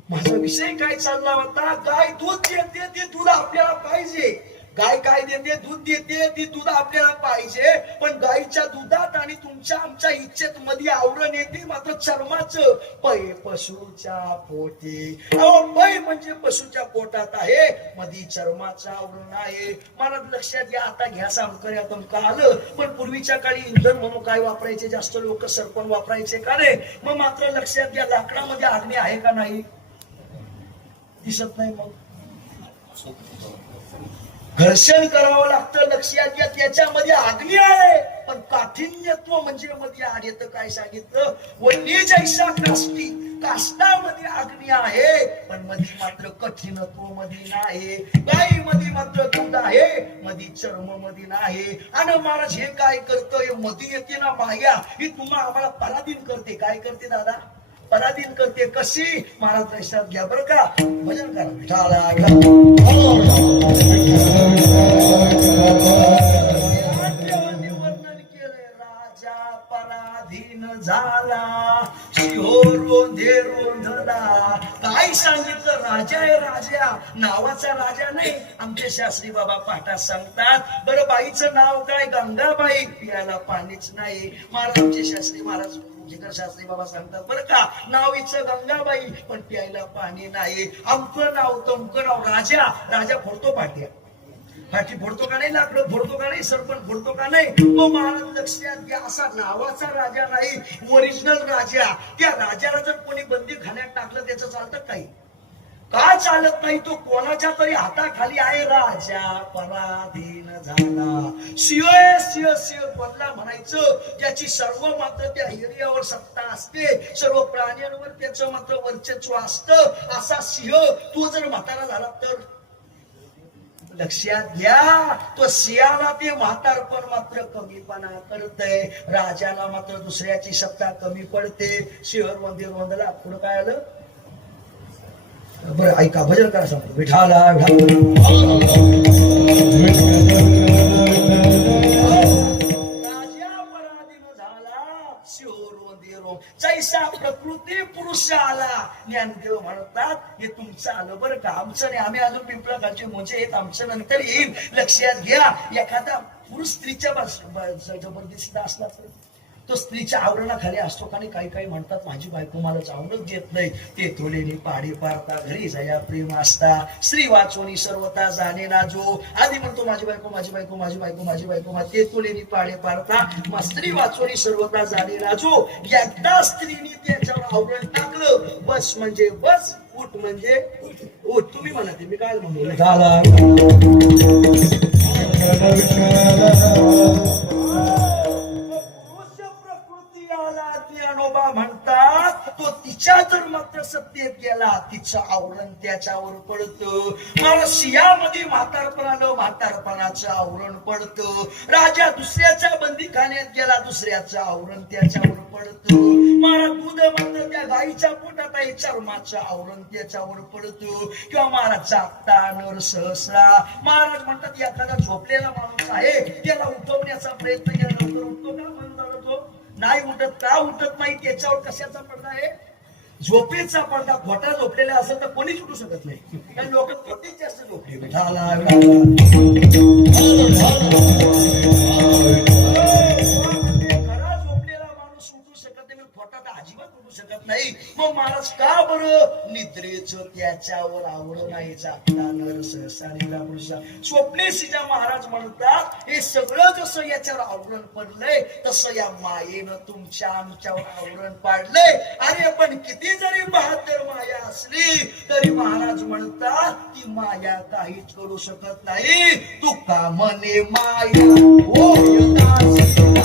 माझा विषय काय चालला होता, गाय दूध देते, ते दूध आपल्याला पाहिजे. गाय काय देते, दूध देते, ती दूध आपल्याला पाहिजे. पण गायीच्या दुधात आणि तुमच्या आमच्या इच्छेत मध्ये आवरण येते मात्र चर्माचं. पै पशुच्या पोटी, पै म्हणजे पशुच्या पोटात आहे, मध्ये चर्माचं आवरण आहे. मला लक्षात घ्या. आता घ्या सामकर्यातून का आलं. पण पूर्वीच्या काळी इंधन म्हणून काय वापरायचे, जास्त लोक सरपण वापरायचे का नाही. मग मात्र लक्षात घ्या, लाकडामध्ये अग्नी आहे का नाही, दिसत नाही. मग घर्षण करावं लागतं. लक्षात घ्या, त्याच्यामध्ये अग्नी आहे. पण काठिण्यत्व म्हणजे मध्ये आड येतं. काय सांगितलं, वन्य जैसा काष्टी, काष्टामध्ये अग्नी आहे पण मध्ये मात्र कठीणत्व मध्ये नाही. गायीमध्ये मात्र दूध आहे, मध्ये चर्म मध्ये नाही. आणि महाराज हे काय करतं, मध्ये येते ना माया, ही तुम्हाला आम्हाला पराधीन करते. काय करते दादा, पराधीन करते. कशी, महाराज लक्षात घ्या बरं का. भजन करा विठाला. वर्णन केले, राजा पराधीन झाला, शिहोर रोंधला. काय सांगितलं, राजा आहे. राजा नावाचा राजा नाही. आमचे शास्त्री बाबा पाठात सांगतात. बरं बाईचं नाव काय, गंगाबाई. पियाला पाणीच नाही. महाराज आमचे शास्त्री महाराज शास्त्री बाबा सांगतात बरं का, नाव इचं गंगाबाई पण प्यायला पाणी नाही. आमचं नाव तमकं नाव राजा. राजा फोडतो पाट्या, फाटी फोडतो का नाही, लाकडं फोडतो का नाही, सरपण फोडतो का नाही. तो महाराज लक्षात घ्या, असा नावाचा राजा नाही, ओरिजिनल राजा. त्या राजाला जर कोणी बंदी खाण्यात टाकलं त्याचं चालतं काही, का चालत नाही. तो कोणाच्या तरी हाताखाली आहे. राजा पराधीन झाला, सिंह सिंह सिंह कोणला म्हणायचं, ज्याची सर्व मात्र त्या एरियावर सत्ता असते, सर्व प्राण्यांवर त्याचं मात्र वर्चस्व असतं. असा सिंह तो जर म्हातारा झाला तर लक्षात घ्या, तो सिंहाला ते म्हातारपण मात्र कमीपणा करतय. राजाला मात्र दुसऱ्याची सत्ता कमी पडते. सिंह मंदिर वंदला. पुढं काय आलं बरं ऐका, भजन करा सांगतो. विठाला जैसा प्रकृती पुरुष आला. ज्ञानदेव म्हणतात हे तुमचं आलं बरं का, आमचं नाही. आम्ही अजून पिंपळा खालचे म्हणजे येत, आमचं नंतर येईल. लक्षात घ्या, एखादा पुरुष स्त्रीच्या जबरदस्तीचा असला तर तो स्त्रीच्या आवरणाखाली असतो. का काही काही म्हणतात माझी बायको मला जाऊनच देत नाही. ते तोलेली पाडी पारता घरी जाया प्रेम असता, स्त्री वाचवणी सर्वता जाणे ना जो. आधी म्हणतो माझी बायको माझी बायको माझी बायको माझी बायको, ते तोलेली पाडे पारता मग स्त्री वाचवणी सर्वता जाणे ना जो. एकदा स्त्रीने त्याच्यावर आवरण टाकलं, बस म्हणजे बस, उठ म्हणजे उठ. तुम्ही म्हणा ते, मी काय म्हणतो झाला. म्हणतात तो तिच्या जर मात्र सत्तेत गेला, तिचं आवरण त्याच्यावर पडतं. मला सिंहामध्ये म्हातारपणानं म्हातारपणाचं आवरण पडतं. राजा दुसऱ्याच्या बंदीखान्यात गेला, दुसऱ्याचं आवरण त्याच्यावर पडतं. मला दूध मात्र त्या गाईच्या पोटात आहे, चर्माचं आवरण त्याच्यावर पडतं. किंवा महाराज जागता नर सहस्रा. महाराज म्हणतात एखादा झोपलेला माणूस आहे, त्याला उठवण्याचा प्रयत्न केला, लवकर उठतो का, म्हणून तो नाही उठत. का उठत नाही, त्याच्यावर कशाचा पडदा आहे, झोपेचा पडदा. खोटा झोपलेला असेल तर कोणीच उठू शकत नाही, कारण लोक खोटीच जास्त झोपले. खरा झोपलेला माणूस उठू शकत नाही, खोटा तर अजिबात उठू शकत नाही. मग महाराज का बरं, निद्रेच त्याच्या याच्यावर आवड नाही जाता नर सहसारीला पुरुषा. स्वप्ने सीता महाराज म्हणतात हे सगळं जसं याच्यावर आवरण पडलंय तसं या मायेनं तुमच्या आमच्यावर आवरण पाडलंय. अरे पण किती जरी बहादर माया असली तरी महाराज म्हणतात ती माया काहीच करू शकत नाही. तू का म्हणे माया होय दासी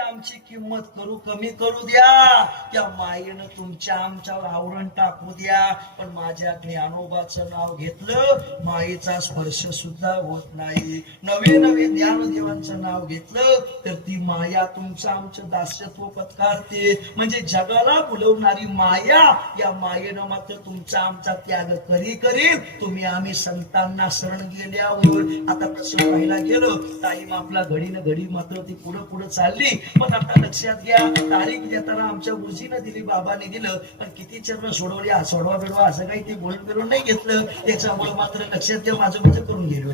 आमची किंमत कमी करू द्या. त्या मायेनं तुमच्या आमच्यावर आवरण टाकू द्या. पण माझ्या ज्ञानोबाचं नाव घेतलं मायेचा स्पर्श सुद्धा होत नाही. नवे नवे ज्ञानदेवांचं नाव घेतलं तर ती माया तुमचं आमचं दास्यत्व पत्कारते. म्हणजे जगाला बुलवणारी माया या मायेनं मात्र तुमचा आमचा त्याग करील. तुम्ही आम्ही संतांना शरण गेल्यावर आता कसं पाहायला गेलं टाईम आपला घडीनं घडी मात्र ती पुढं चालली. पण आता लक्षात घ्या तारीख देताना आमच्या गुरुजीनं दिली बाबाने दिलं पण किती चरण सोडवले सोडवा बेडवा असं काही ते बोलून बिलून नाही घेतलं. त्याच्यामुळे मात्र लक्षात घ्या माझं म्हणजे करून गेलो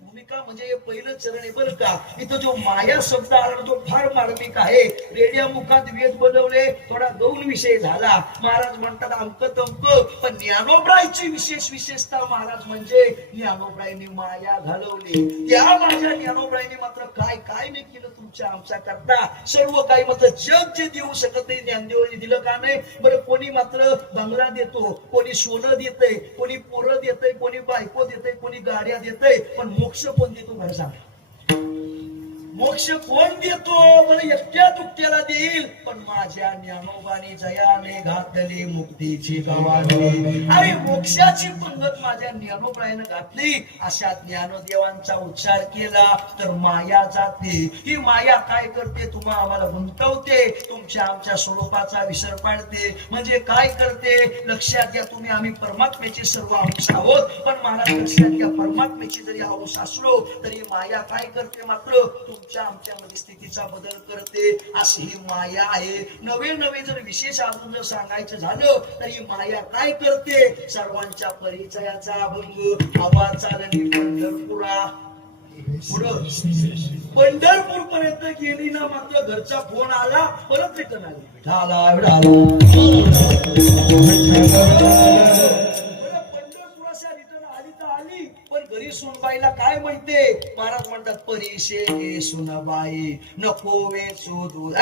भूमिका म्हणजे हे पहिलं चरण आहे बरं का. इथं जो माया शब्द आला तो फार मार्मिक आहे. रेड्या मुखात वेद बनवले थोडा गौण विषय झाला. महाराज म्हणतात अंक तंक पण ज्ञानोबरायची विशेषता महाराज म्हणजे ज्ञानोबरायने माया घालवली. त्या माझ्या ज्ञानोबरायने मात्र काय नाही केलं तुमच्या आमच्या करता. सर्व काही मात्र जग जे देऊ शकत नाही ज्ञानदेवाने दिलं का नाही बरं. कोणी मात्र बंगला देतो, कोणी सोनं देतय, कोणी पोरं देतय, कोणी बायको देतय, कोणी गाड्या देतय. पण मोक्ष कोण देतो बरं सांग. मोक्ष कोण देतो मला एकट्या दुकट्याला देईल. पण माझ्या ज्ञानोबाने जयाने घातली मुक्तीची गवाणी. अरे मोक्षाची पंगत माझ्या ज्ञानोबाने घातली. अशा ज्ञानदेवांचा उच्चार केला तर माया जाते. ही माया काय करते तुम्हा आम्हाला गुंतवते. तुमच्या आमच्या स्वरूपाचा विसर पाडते. म्हणजे काय करते लक्षात घ्या. तुम्ही आम्ही परमात्म्याचे सर्व अंश आहोत. पण महाराज लक्षात घ्या परमात्म्याची जरी अंश असलो तरी माया काय करते मात्र आमच्यामध्ये स्थितीचा बदल करते. अशी ही माया आहे. नवे जर विशेष अजून जर सांगायचं झालं तर ही माया काय करते सर्वांच्या परिचयाचा अभंग. आवाज चालली पंढरपुरा पुढं पंढरपूर पर्यंत गेली ना मात्र घरचा फोन आला परत रिटर्न आली. आली पण घरी सुनबाईला काय म्हणते महाराज म्हणतात परीशे सुनबाई नको वेचू दूध.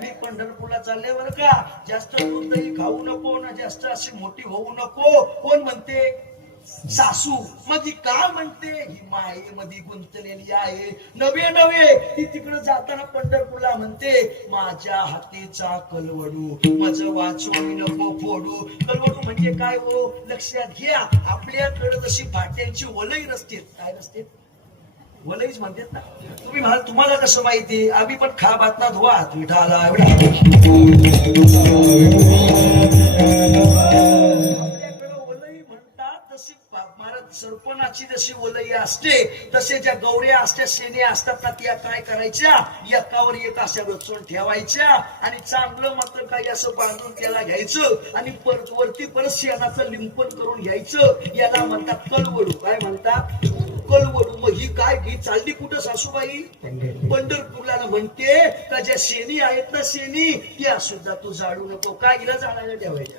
मी पंढरपूरला चालले बरं का. जास्त दूध दही खाऊ नको ना जास्त अशी मोठी होऊ नको. कोण म्हणते सासू. मग ती का म्हणते ही मायेमध्ये गुंतलेली आहे. नवे ती तिकडे जाताना पंढरपूरला म्हणते माझ्या हातीचा कलवडू माझं वाचवणी नको फोडू. कलवडू म्हणजे काय हो लक्षात घ्या. आपल्याकडे जशी फाट्यांची वलई रस्ते काय रस्ते वलईच म्हणतात ना. तुम्ही म्हणाल तुम्हाला कसं माहिती आम्ही पण खा बातना धुवा विठाला सरपणाची जशी वलई असते तसे ज्या गौऱ्या असत्या शेण्या असतात ना त्या काय करायच्या एकावर एक अशा रचून ठेवायच्या आणि चांगलं मात्र काही असं बांधून त्याला घ्यायचं आणि परत वरती परत शेणाचं लिंपण करून घ्यायचं. याला म्हणतात कलवडू. काय म्हणतात कलवडू. मग ही काय ही चालली कुठं सासूबाई पंढरपूरला म्हणते का ज्या शेणी आहेत ना शेणी त्या सुद्धा तू जाडू नको. काय हिला जाळायला ठेवायच्या.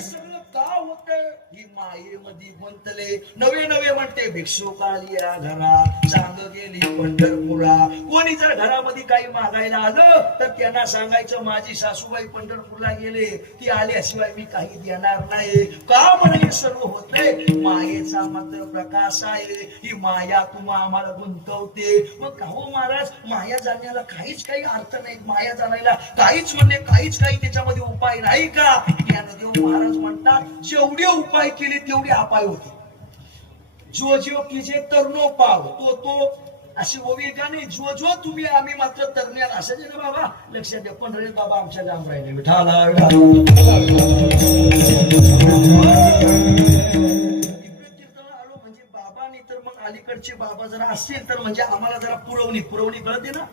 सगळं का होत ही मायेमध्ये गुंतले. नवे म्हणते भिक्षुक आलिया घरा सांग गेली पंढरपुरा. कोणी जर घरामध्ये काही मागायला आलं तर त्यांना सांगायचं माझी सासूबाई पंढरपूरला गेले, ती आल्याशिवाय मी काही देणार नाही. का म्हणून हे सर्व होतंय? मायेचा मात्र प्रकाश आहे. ही माया तुम्हा आम्हाला गुंतवते. मग का हो महाराज, माया जाण्याला काहीच काही अर्थ नाही, माया जाणायला काहीच म्हणजे काहीच काही त्याच्यामध्ये उपाय नाही का? ज्ञानदेव महाराज म्हणतात जेवढे उपाय केले तेवढे अपाय होते. जो जो कीजे तरनो पाव तो तो, अशी ओवी का नाही? जो जो तुम्ही आम्ही मात्र तरण्याला असं ना बाबा. लक्षात द्या, पंढरीत बाबा आमच्या लांब राहिले. विठाला तर मग अलीकडचे बाबा जरा असतील तर म्हणजे आम्हाला जरा पुरवणी कळते ना.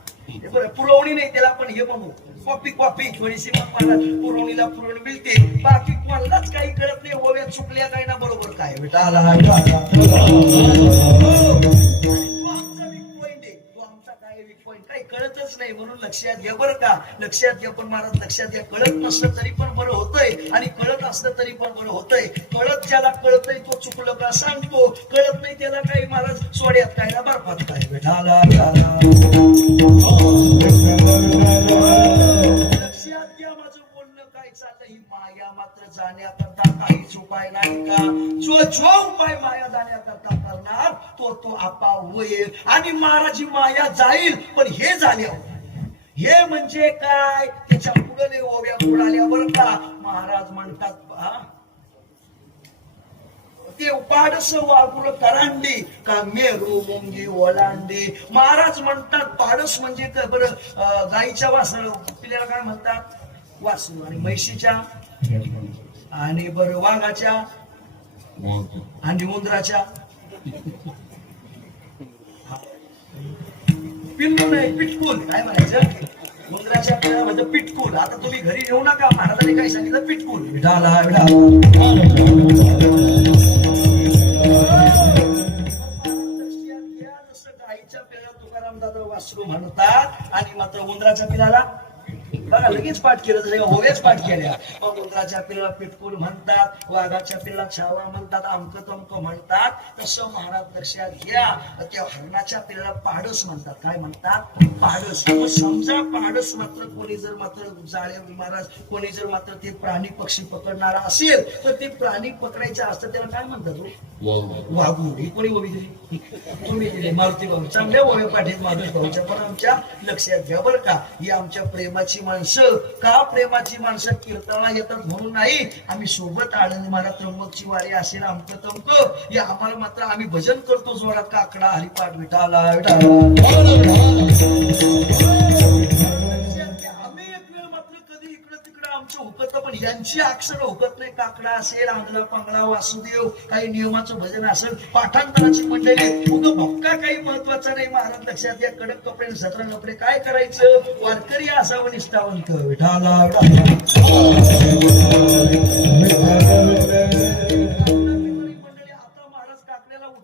बरं, पुरवणी नाही त्याला पण हे बघू कॉपी थोडीशी पुरवणीला पुरवणी मिळते. बाकी कोणालाच काही कळत नाही. ओव्या चुकल्या काय ना बरोबर काय. बेटा काही कळतच नाही म्हणून लक्षात घ्या बरं का. लक्षात घ्या. पण महाराज लक्षात घ्या, कळत नसलं तरी पण बरं होतंय आणि कळत असलं तरी पण बरं होतंय. कळत ज्याला कळतंय तो चुकलं का सांगतो, कळत नाही त्याला काही महाराज सोड्यात काय ना बर्फात काय. बेठाला लक्षात घ्या माझं बोलणं काय चाललं. ही माया मात्र जाण्याकरता काहीच उपाय नाही का? जो उपाय माया जाण्याकरता करणार तो तो आपाव होईल. आणि महाराज ही माया जाईल पण हे झाल्यावर, हे म्हणजे काय? त्याच्या पुढे ओव्या उडाल्या बरं का. महाराज म्हणतात ते पाडस वाघुर करांडी का मेरू मुंगी ओलांडी. महाराज म्हणतात पाडस म्हणजे काय बरं? गाईच्या वासर पिल्याला काय म्हणतात? वासरू. आणि म्हैशीच्या आणि बरं वाघाच्या आणि उंदराच्या पिल्लू नाही, पिटकूल काय म्हणायचं? उंदराच्या पिल्ला म्हणजे पिटकूल. आता तुम्ही घरी येऊ नका, महाराजांनी काय सांगितलं? पिटकूल. विठाला गाईच्या पिल्लाला तुकाराम दादा वासरू म्हणतात आणि मात्र उंदराच्या पिल्लाला बघा लगेच पाठ केलं, जसं होवेच पाठ केल्या. मग उंदराच्या पिल्लाला पिटकूल म्हणतात, वाघाच्या पिल्लाला छावा म्हणतात, अमक तमक म्हणतात. तसं महाराज लक्षात घ्या, त्या हरणाच्या पिल्लाला पाडस म्हणतात. काय म्हणतात? पाडस. समजा पाडस मात्र कोणी जर मात्र जाळे महाराज कोणी जर मात्र ते प्राणी पक्षी पकडणारा असेल तर ते प्राणी पकडायचे असतं त्याला काय म्हणतात? वाघू. ही कोणी ओवी दिली? तुम्ही दिली. मारुती भाऊ चांगल्या ओव्या पाठीत मारुती भाऊच्या. पण आमच्या लक्षात घ्या बरं का, ही आमच्या प्रेमाची माणसं. का प्रेमाची माणसं कीर्तनाला येतात म्हणून नाही. आम्ही सोबत आनंद महाराज त्र्यंबकची वारी असेल आमक तमक हे आम्हाला मात्र आम्ही भजन करतो जोरात. काकडा हरिपाठ विठाला आमचं हुकत पण यांची अक्षर हुकत नाही. काकडा असेल, आंधळा पांगळा वासुदेव, काही नियमाचं भजन असेल, पाठांतराची मंडळी. भक्का काही महत्वाचा नाही. महाराज लक्षात या, कडक कपडे सतरा कपडे काय करायचं? वारकरी असावं निष्ठावंत. विठाला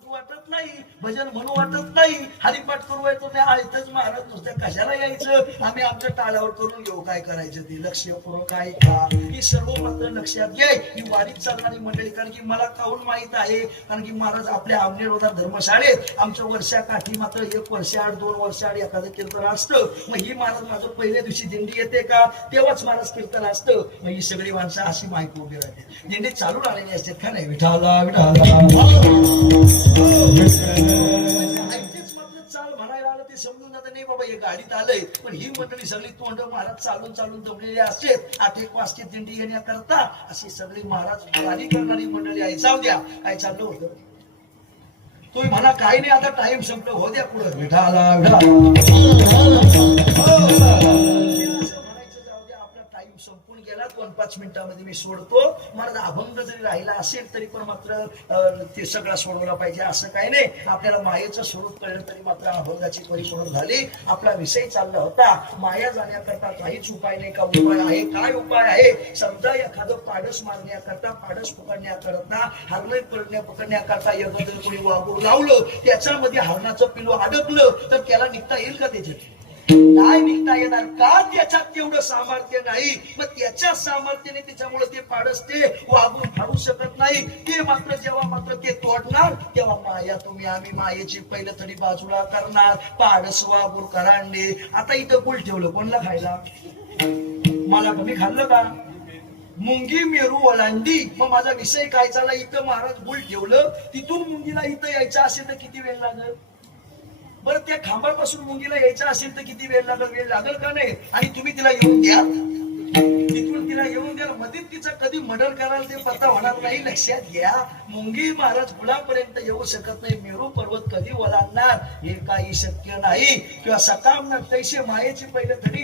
वाटत नाही, भजन म्हणू वाटत नाही, हरिपाठ करू येतो नाही. आयतच महाराज नुसत्या कशाला यायचं? आम्ही आमच्या टाळ्यावर करून घेऊ. काय करायचं ते लक्षपूर्वक आहे का? ही सर्व मात्र लक्षात घ्या. ही वारीत चालणारी मंडळी, कारण की मला काहून माहित आहे, कारण की महाराज आपल्या आवनेरोधा धर्मशाळेत आमच्या वर्षाकाठी मात्र 1 वर्षाआड 2 वर्षाआड एखादं कीर्तन असतं. मग ही महाराज माझं पहिल्या दिवशी दिंडी येते का तेव्हाच महाराज कीर्तन असतं. मग ही सगळी माणसं अशी माहिती उभी राहते. दिंडी चालून आलेली असते का नाही? विठाला चाल म्हणायला आलं ते समजून जात नाही बाबा हे गाडीत आलंय. पण ही मंडळी सगळी तोंड महाराज चालून चालून दमलेली असते. 8-1 वाजता दिंडी येण्याकरता अशी सगळी महाराज वारी करणारी मंडळी आहे. जाऊ द्या, काय चाललं होतं तुम्ही म्हणा काही नाही, आता टाइम संपलं, हो द्या पुढं. विठाला टाइम संपून गेला. 2-5 मिनिटांमध्ये मी सोडतो. मला अभंग जरी राहिला असेल तरी पण मात्र ते सगळं सोडवला पाहिजे असं काही नाही. आपल्याला मायेचं स्वरूप कळलं तरी मात्र अभंगाची परिपूर्ण झाली. आपला विषय चालला होता माया जाण्याकरता काहीच उपाय नाही का? उपाय आहे. काय उपाय आहे? समजा एखादं पाडस मारण्याकरता, पाडस पकडण्याकरता, हरण पकडण्याकरता एखादं कोणी वाघूर लावलं, त्याच्यामध्ये हरणाचं पिलू अडकलं तर त्याला निघता येईल का? त्याच्यात नाही निघता येणार का? त्याच्यात तेवढं सामर्थ्य नाही. मग त्याच्या सामर्थ्याने त्याच्यामुळे ते पाडस ते वागून फाडू शकत नाही. ते मात्र जेव्हा मात्र ते तोडणार तेव्हा माया तुम्ही आम्ही मायेची पहिलं तरी बाजूला करणार. पाडस वागून करांडे. आता इथं गुळ ठेवलं कोणला खायला? मला कमी खाल्लं का? मुंगी मेरू ओलांडी. मग माझा विषय काय झाला? इथं महाराज गुळ ठेवलं, तिथून मुंगीला इथं यायचं असेल तर किती वेळ लागेल बरं? त्या खांबापासून मुंगीला यायचं असेल तर किती वेळ लागेल? वेळ लागेल का नाही? आणि तुम्ही तिला येऊन द्या, तिथून तिला येऊन द्या, मध्ये तिचा कधी मर्डर कराल ते पत्ता होणार नाही. लक्षात घ्या, मुंगी महाराज गुलापर्यंत येऊ शकत नाही. मेरू पर्वत कधी ओलांडणार हे काही शक्य नाही. किंवा सकाम न तैसे मायेची पहिलं तरी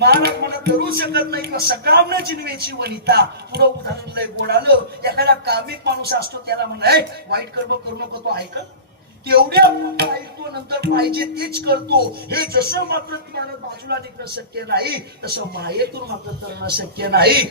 महाराज मला करू शकत नाही. किंवा सकाम न चिनवेची वनिता. पुढं उदाहरण लय गोड आलं. एखादा कामिक माणूस असतो, त्याला म्हणा वाईट कर्म करू नको, तो ऐकत तेवढ्या ऐकतो, नंतर पाहिजे तेच करतो. हे जसं मात्र तुम्हाला बाजूला निघणं शक्य नाही, तसं मायेतून मात्र करणं शक्य नाही.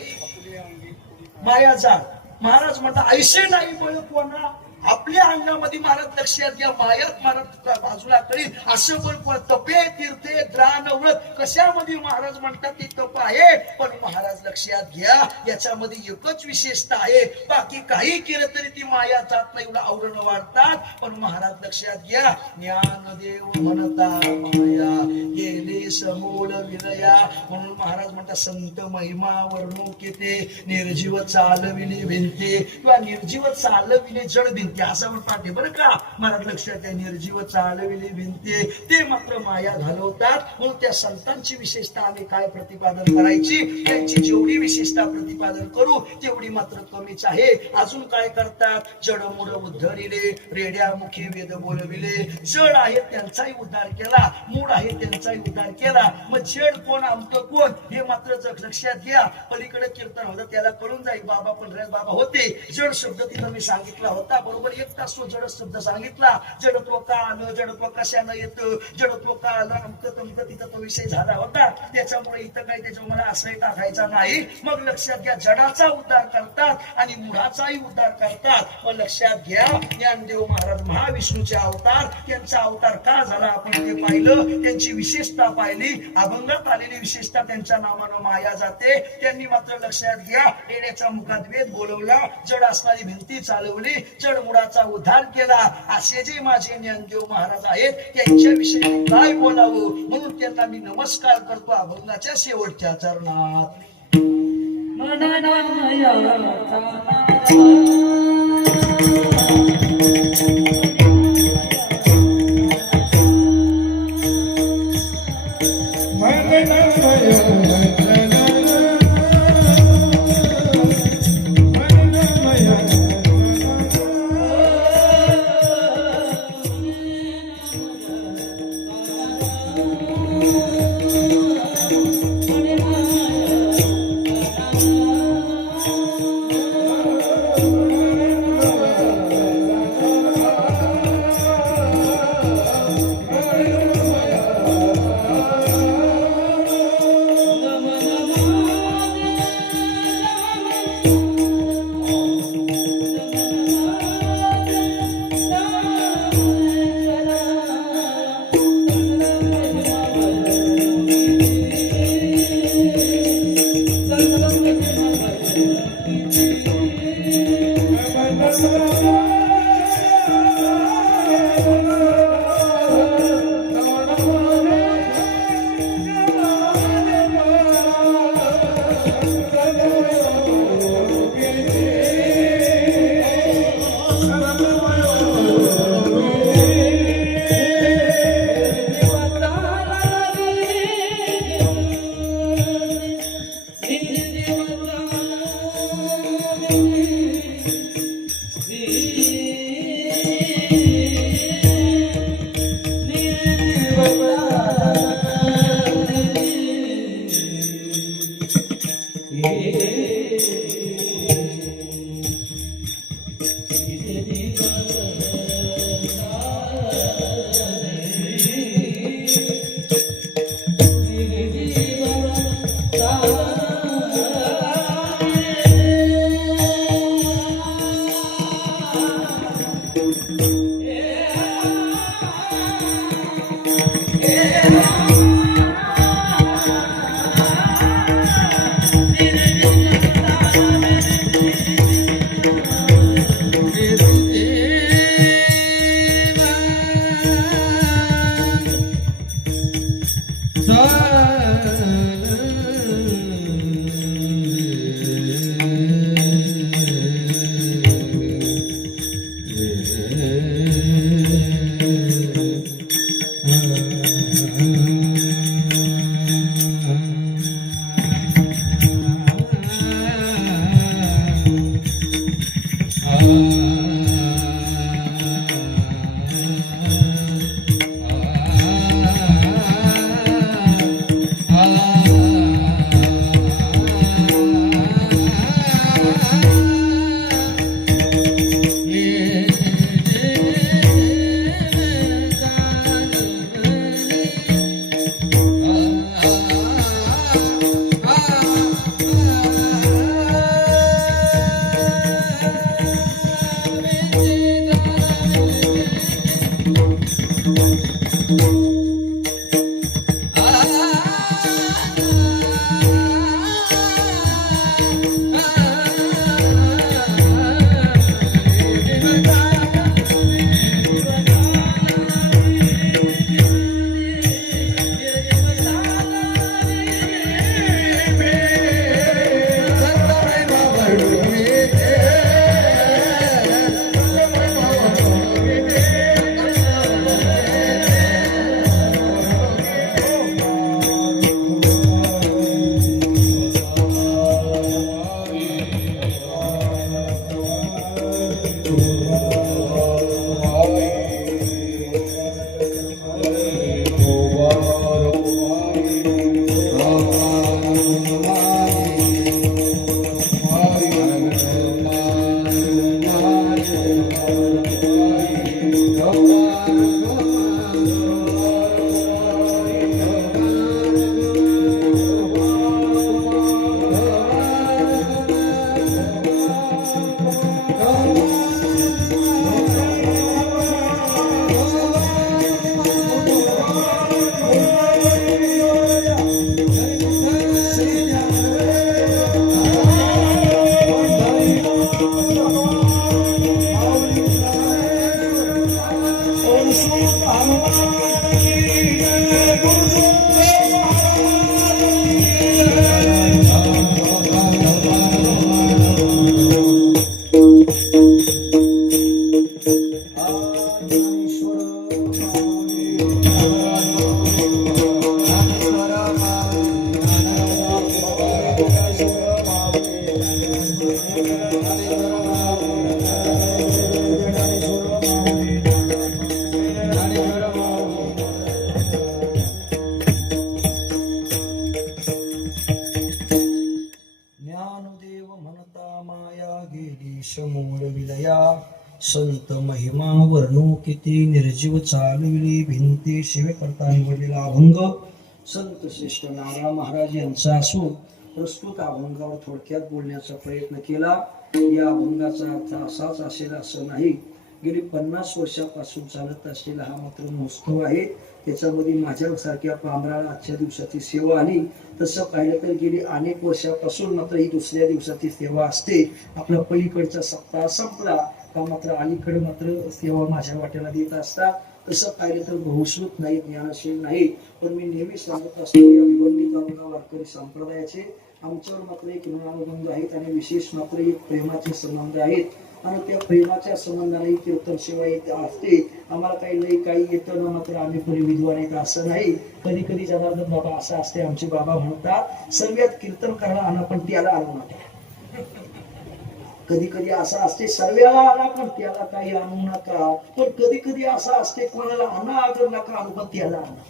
माया जा महाराज म्हणतात ऐसे नाही बळ कोणा. आपल्या अंगामध्ये महाराज लक्षात घ्या, मायात महाराज बाजूला करील असं बळ तपे तीर्थे द्रान व्रत. कशामध्ये महाराज म्हणतात ते तप आहे, पण महाराज लक्षात घ्या याच्यामध्ये एकच विशेषता आहे. बाकी काही केलं तरी ती माया जात नाही, आवरण वाढतात. पण महाराज लक्षात घ्या, ज्ञानदेव म्हणता माया गेले समूल विलया. म्हणून महाराज म्हणतात संत महिमा वर्णुकेते निर्जीव चालविले भिंते. किंवा निर्जीव चालविले जड भिंते असं म्हणतात बरं का महाराज. लक्षात आहे, निर्जीव चालविले भिंते ते मात्र माया घालवतात. म्हणून त्या संतांची विशेषता आम्ही काय प्रतिपादन करायची, त्यांची जेवढी विशेषता प्रतिपादन करू तेवढी मात्र कमीच आहे. अजून काय करतात? जडमुड उद्धरिले रेड्यामुखी वेद बोलविले. जड आहे त्यांचाही उद्धार केला, मूड आहे त्यांचाही उद्धार केला. मग जड कोण आमचं कोण हे मात्र लक्षात घ्या. पलीकडे कीर्तन होतं त्याला कळून जाईल. बाबा पंढऱ्यात बाबा होते. जड शब्द तिथं मी सांगितला होता, बरोबर एक तास तो जड शब्द सांगितला. जडत्व का आलं, जडत्व कशानं येतं, जडत्व का आलं, अमकं तमकं तिथं तो विषय झाला होता. त्याच्यामुळे इथं काही त्याच्या मला आश्रय टाकायचा नाही. मग लक्षात घ्या, जडाचा उद्धार करतात आणि मुळाचाही उद्धार करतात. मग लक्षात घ्या, ज्ञानदेव महाराज महाविष्णूचे अवतार. त्यांचा अवतार का झाला आपण ते पाहिलं, त्यांची विशेषता पाहिली. अभंगात आलेली विशेषता त्यांच्या नावानं माया जाते. त्यांनी मात्र लक्षात घ्या, रेड्याच्या मुखात वेद बोलवला, जड असणारी भिंती चालवली, जड मुळाचा उद्धार केला. असे जे माझे ज्ञानदेव महाराज आहेत त्यांच्याविषयी काय बोलावं, म्हणून त्यांना मी नमस्कार करतो अभंगाच्या शेवटच्या चरणात. ज्ञानदेव म्हणता माया गेली समोर विलया संत महिमा वर्णू किती निर्जीव चालविली भिंती शिवे करता निवडलेला अभंग संत श्रेष्ठ नारायण महाराज यांचा असून प्रस्तुत अभंगावर थोडक्यात बोलण्याचा प्रयत्न केला. या अभंगाचा अर्थ असाच असेल असं नाही. गेली 50 वर्षापासून चालत असलेला हा मात्र महोत्सव आहे. त्याच्यामध्ये माझ्यासारख्या पामराला आजच्या दिवसाची सेवा आली. तसं पाहिलं तर गेली अनेक वर्षापासून मात्र ही दुसऱ्या दिवसाची सेवा असते. आपला पलीकडचा सप्ताह संपला का मात्र अलीकडे मात्र सेवा माझ्या वाट्याला देत असतात. तसं पाहिलं तर बहुश्रुत नाही, ज्ञानशील नाही, पण मी नेहमी सांगत असतो या भिवंडी तालुका वारकरी संप्रदायाचे आमच्यावर मात्र एक ऋणानुबंध आहेत आणि विशेष मात्र एक प्रेमाचे संबंध आहेत. आणि त्या प्रेमाच्या संबंधाने कीर्तन सेवा येत असते. आम्हाला काही येतं ना मात्र आम्ही कोणी विद्वान येत असं नाही. कधी कधी जनार्दन बाबा असं असते, आमचे बाबा म्हणतात सर्वात कीर्तन करायला आणा पण त्याला आणू नका. कधी कधी असं असते सर्वाला आणा पण त्याला काही आणू नका. पण कधी कधी असं असते कोणाला आणा अगर नका आणू पण त्याला आणा.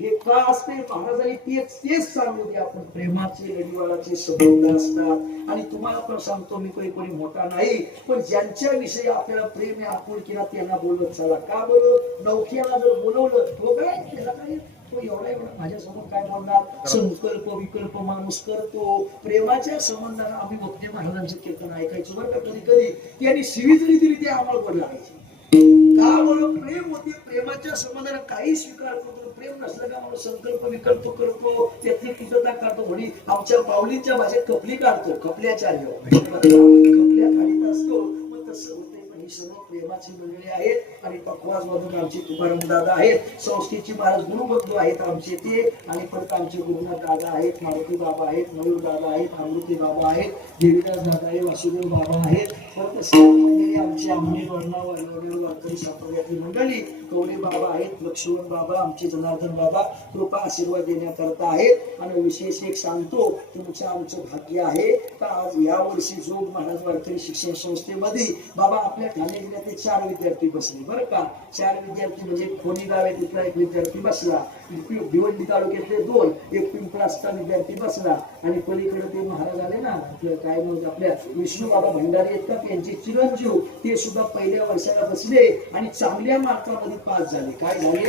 हे का असते महाराजांनी तेच सांगू दे. आपण प्रेमाचे रविवाराचे संबंध असतात. आणि तुम्हाला पण सांगतो मी कोणी मोठा नाही, पण ज्यांच्या विषयी आपल्याला प्रेम आहे आपुलकीला त्यांना बोलत चला. का बोलत नवख्याला जर बोलवलं तो काय त्याला काय तो एवढा माझ्यासमोर काय बोलणार. संकल्प विकल्प माणूस करतो. प्रेमाच्या संबंधाने आम्ही भक्ती महाराजांचे कीर्तन ऐकायचो बरं का. कधी कधी त्यांनी शिवी जरी दिली ते आम्हाला बरं लागायचे. का म्हणून प्रेम होते. प्रेमाच्या संबंधाने काही स्वीकार करतो. प्रेम नसलं का म्हणून संकल्प विकल्प करतो, त्यातली कुटता काढतो. म्हणी आमच्या माऊलींच्या भाषेत कपली काढतो. कपल्याचार्य कपल्या काढीत असतो. मग तसं होते. पण ही सर्व प्रेमाची मंडळी आहेत. आणि पखवाज मधून आमचे तुकाराम दादा आहेत. संस्थेचे महाराज गुरुबंधू आहेत आमचे ते. आणि परत आमचे गुरुनाथ दादा आहेत, मारुती बाबा आहेत, मयूर दादा आहेत, अमृती बाबा आहेत, देवीदास दादा आहेत, वासुदेव बाबा आहेत. परत सर्व मंडळी आमची आम्ही वारकरी संप्रदायातली मंडळी कवडे बाबा आहेत, लक्ष्मण बाबा, आमचे जनार्दन बाबा कृपा आशीर्वाद देण्याकरता आहेत. आणि विशेष एक सांगतो, तुमचं आमचं भाग्य आहे का आज या वर्षी जोग महाराज वारकरी शिक्षण संस्थेमध्ये बाबा आपल्या ठाणे जिल्ह्यातील 4 विद्यार्थी बसले बरं का. 4 विद्यार्थी म्हणजे खोनी गाव आहे तिथला एक विद्यार्थी बसला, भिवंडी तालुक्यातले 2, एक पिंपळासचा विद्यार्थी बसला. आणि पलीकडे ते महाराज आले ना आपलं काय म्हणतात आपल्या विष्णू बाबा भंडारी आहेत का त्यांचे चिरंजीव ते सुद्धा पहिल्या वर्षाला बसले आणि चांगल्या मार्कामध्ये पास झाले. काय झाले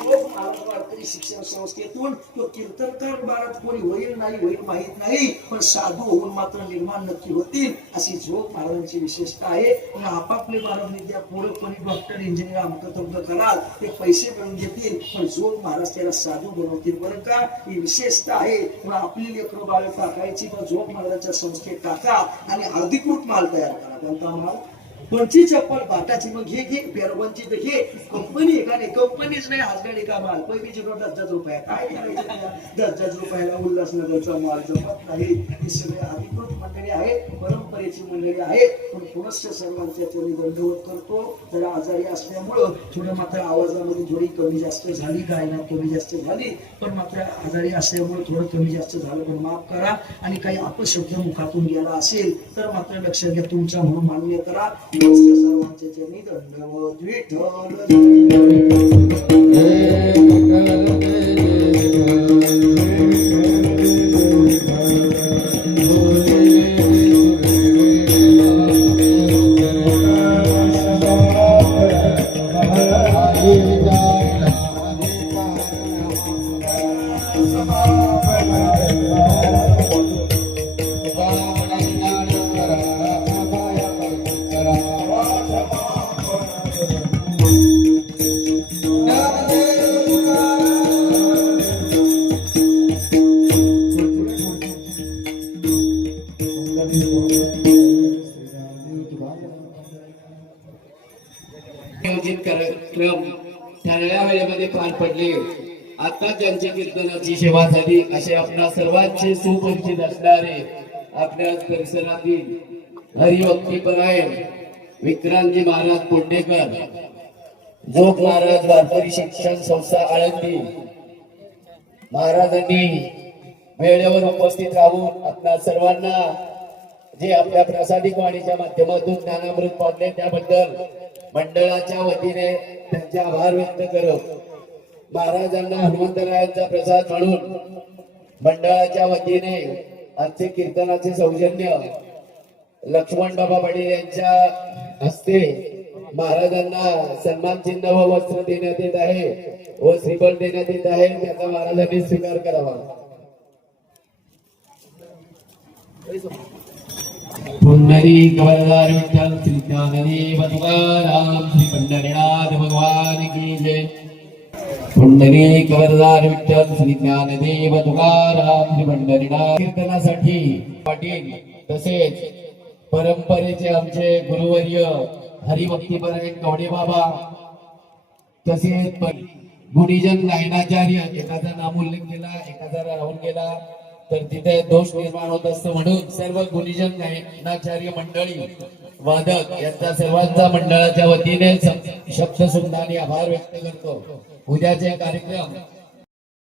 वारकरी शिक्षण संस्थेतून तो कीर्तनकार बारात कोणी होईल माहित नाही, पण साधू होऊन मात्र निर्माण नक्की होतील अशी झोप महाराजांची विशेषता आहे. आपापले बालक विद्या पुढे कोणी डॉक्टर इंजिनियर अमृतमृत कराल ते पैसे मिळून देतील, पण झोप महाराज त्याला साधू बनवतील बरं का. ही विशेषता आहे. मग आपली लेकरं बाळ टाकायची तर झोप महाराजांच्या संस्थेत टाका आणि अधिकृत माल तयार करा. कोणता माल? कोणची चप्पल बाटाची. मग घे पेरवनची तर घे. कंपनी आहे का नाही? कंपनीच नाही. हासगाडी का माल पहिलीची 10,000 रुपये. काय करायचं 10,000 रुपयाला उल्हासनगरचा माल जमत नाही. हे सगळे अधिकृत मंडळी आहेत, परंपरेची मंडळी आहेत. पण पुनश्च सर्वांच्या चरणी दंडवत करतो. जरा आजारी असल्यामुळं थोडं मात्र आवाजामध्ये थोडी कमी जास्त झाली, गायनात कमी जास्त झाली, पण मात्र आजारी असल्यामुळे थोडं कमी जास्त झालं, पण माफ करा. आणि काही अपशब्द मुखातून गेला असेल तर मात्र लक्षात घ्या, तुमचा म्हणून मान्य करा. सर्वांचे चरणी दंडवत. विठ्ठल आयोजित कार्यक्रम ठरलेल्या वेळेमध्ये पार पडले. आता ज्यांची कीर्तनाची सेवा झाली असे आपल्या सर्वांचे सुपरिचित असणारे आपल्या परिसरातील हरिभक्तीपरायण विक्रांतजी महाराज कोंडेकर, जोग महाराज वारकरी शिक्षण संस्था आळंदी महाराजांनी वेळेवर उपस्थित राहून आपल्या सर्वांना जे आपल्या प्रसादिक वाणीच्या माध्यमातून ज्ञानामृत पाडले त्याबद्दल मंडळाच्या वतीने त्यांचे आभार व्यक्त करत महाराजांना हनुमंतरायांचा प्रसाद म्हणून मंडळाच्या वतीने आजचे कीर्तनाचे सौजन्य लक्ष्मण बाबा पाटील यांच्या हस्ते महाराजांना सन्मान चिन्ह व वस्त्र देण्यात येत आहे व श्रीफळ देण्यात येत आहे त्याचा महाराजांनी स्वीकार करावा. पुंडरीक वरदार विठ्ठल श्री ज्ञानदेव तुकाराम श्री पंढरीनाथ भगवान की जय. पुंडरीक वरदार विठ्ठल श्री ज्ञानदेव तुकाराम श्री पंढरीनाथ. कीर्तनासाठी पाटील तसेच परंपरेचे आमचे गुरुवर्य हरिभक्तीपरायण कवडे बाबा तसेच गुणीजन गायनाचार्य एखादा नामोल्लेख केला एखादा राहून गेला तर तिथे दोष निर्माण होत असतो म्हणून सर्व गुणीजन गायनाचार्य मंडळी वादक यांचा सर्वांचा मंडळाच्या वतीने शब्दसुंदाने आभार व्यक्त करतो. उद्याचे कार्यक्रम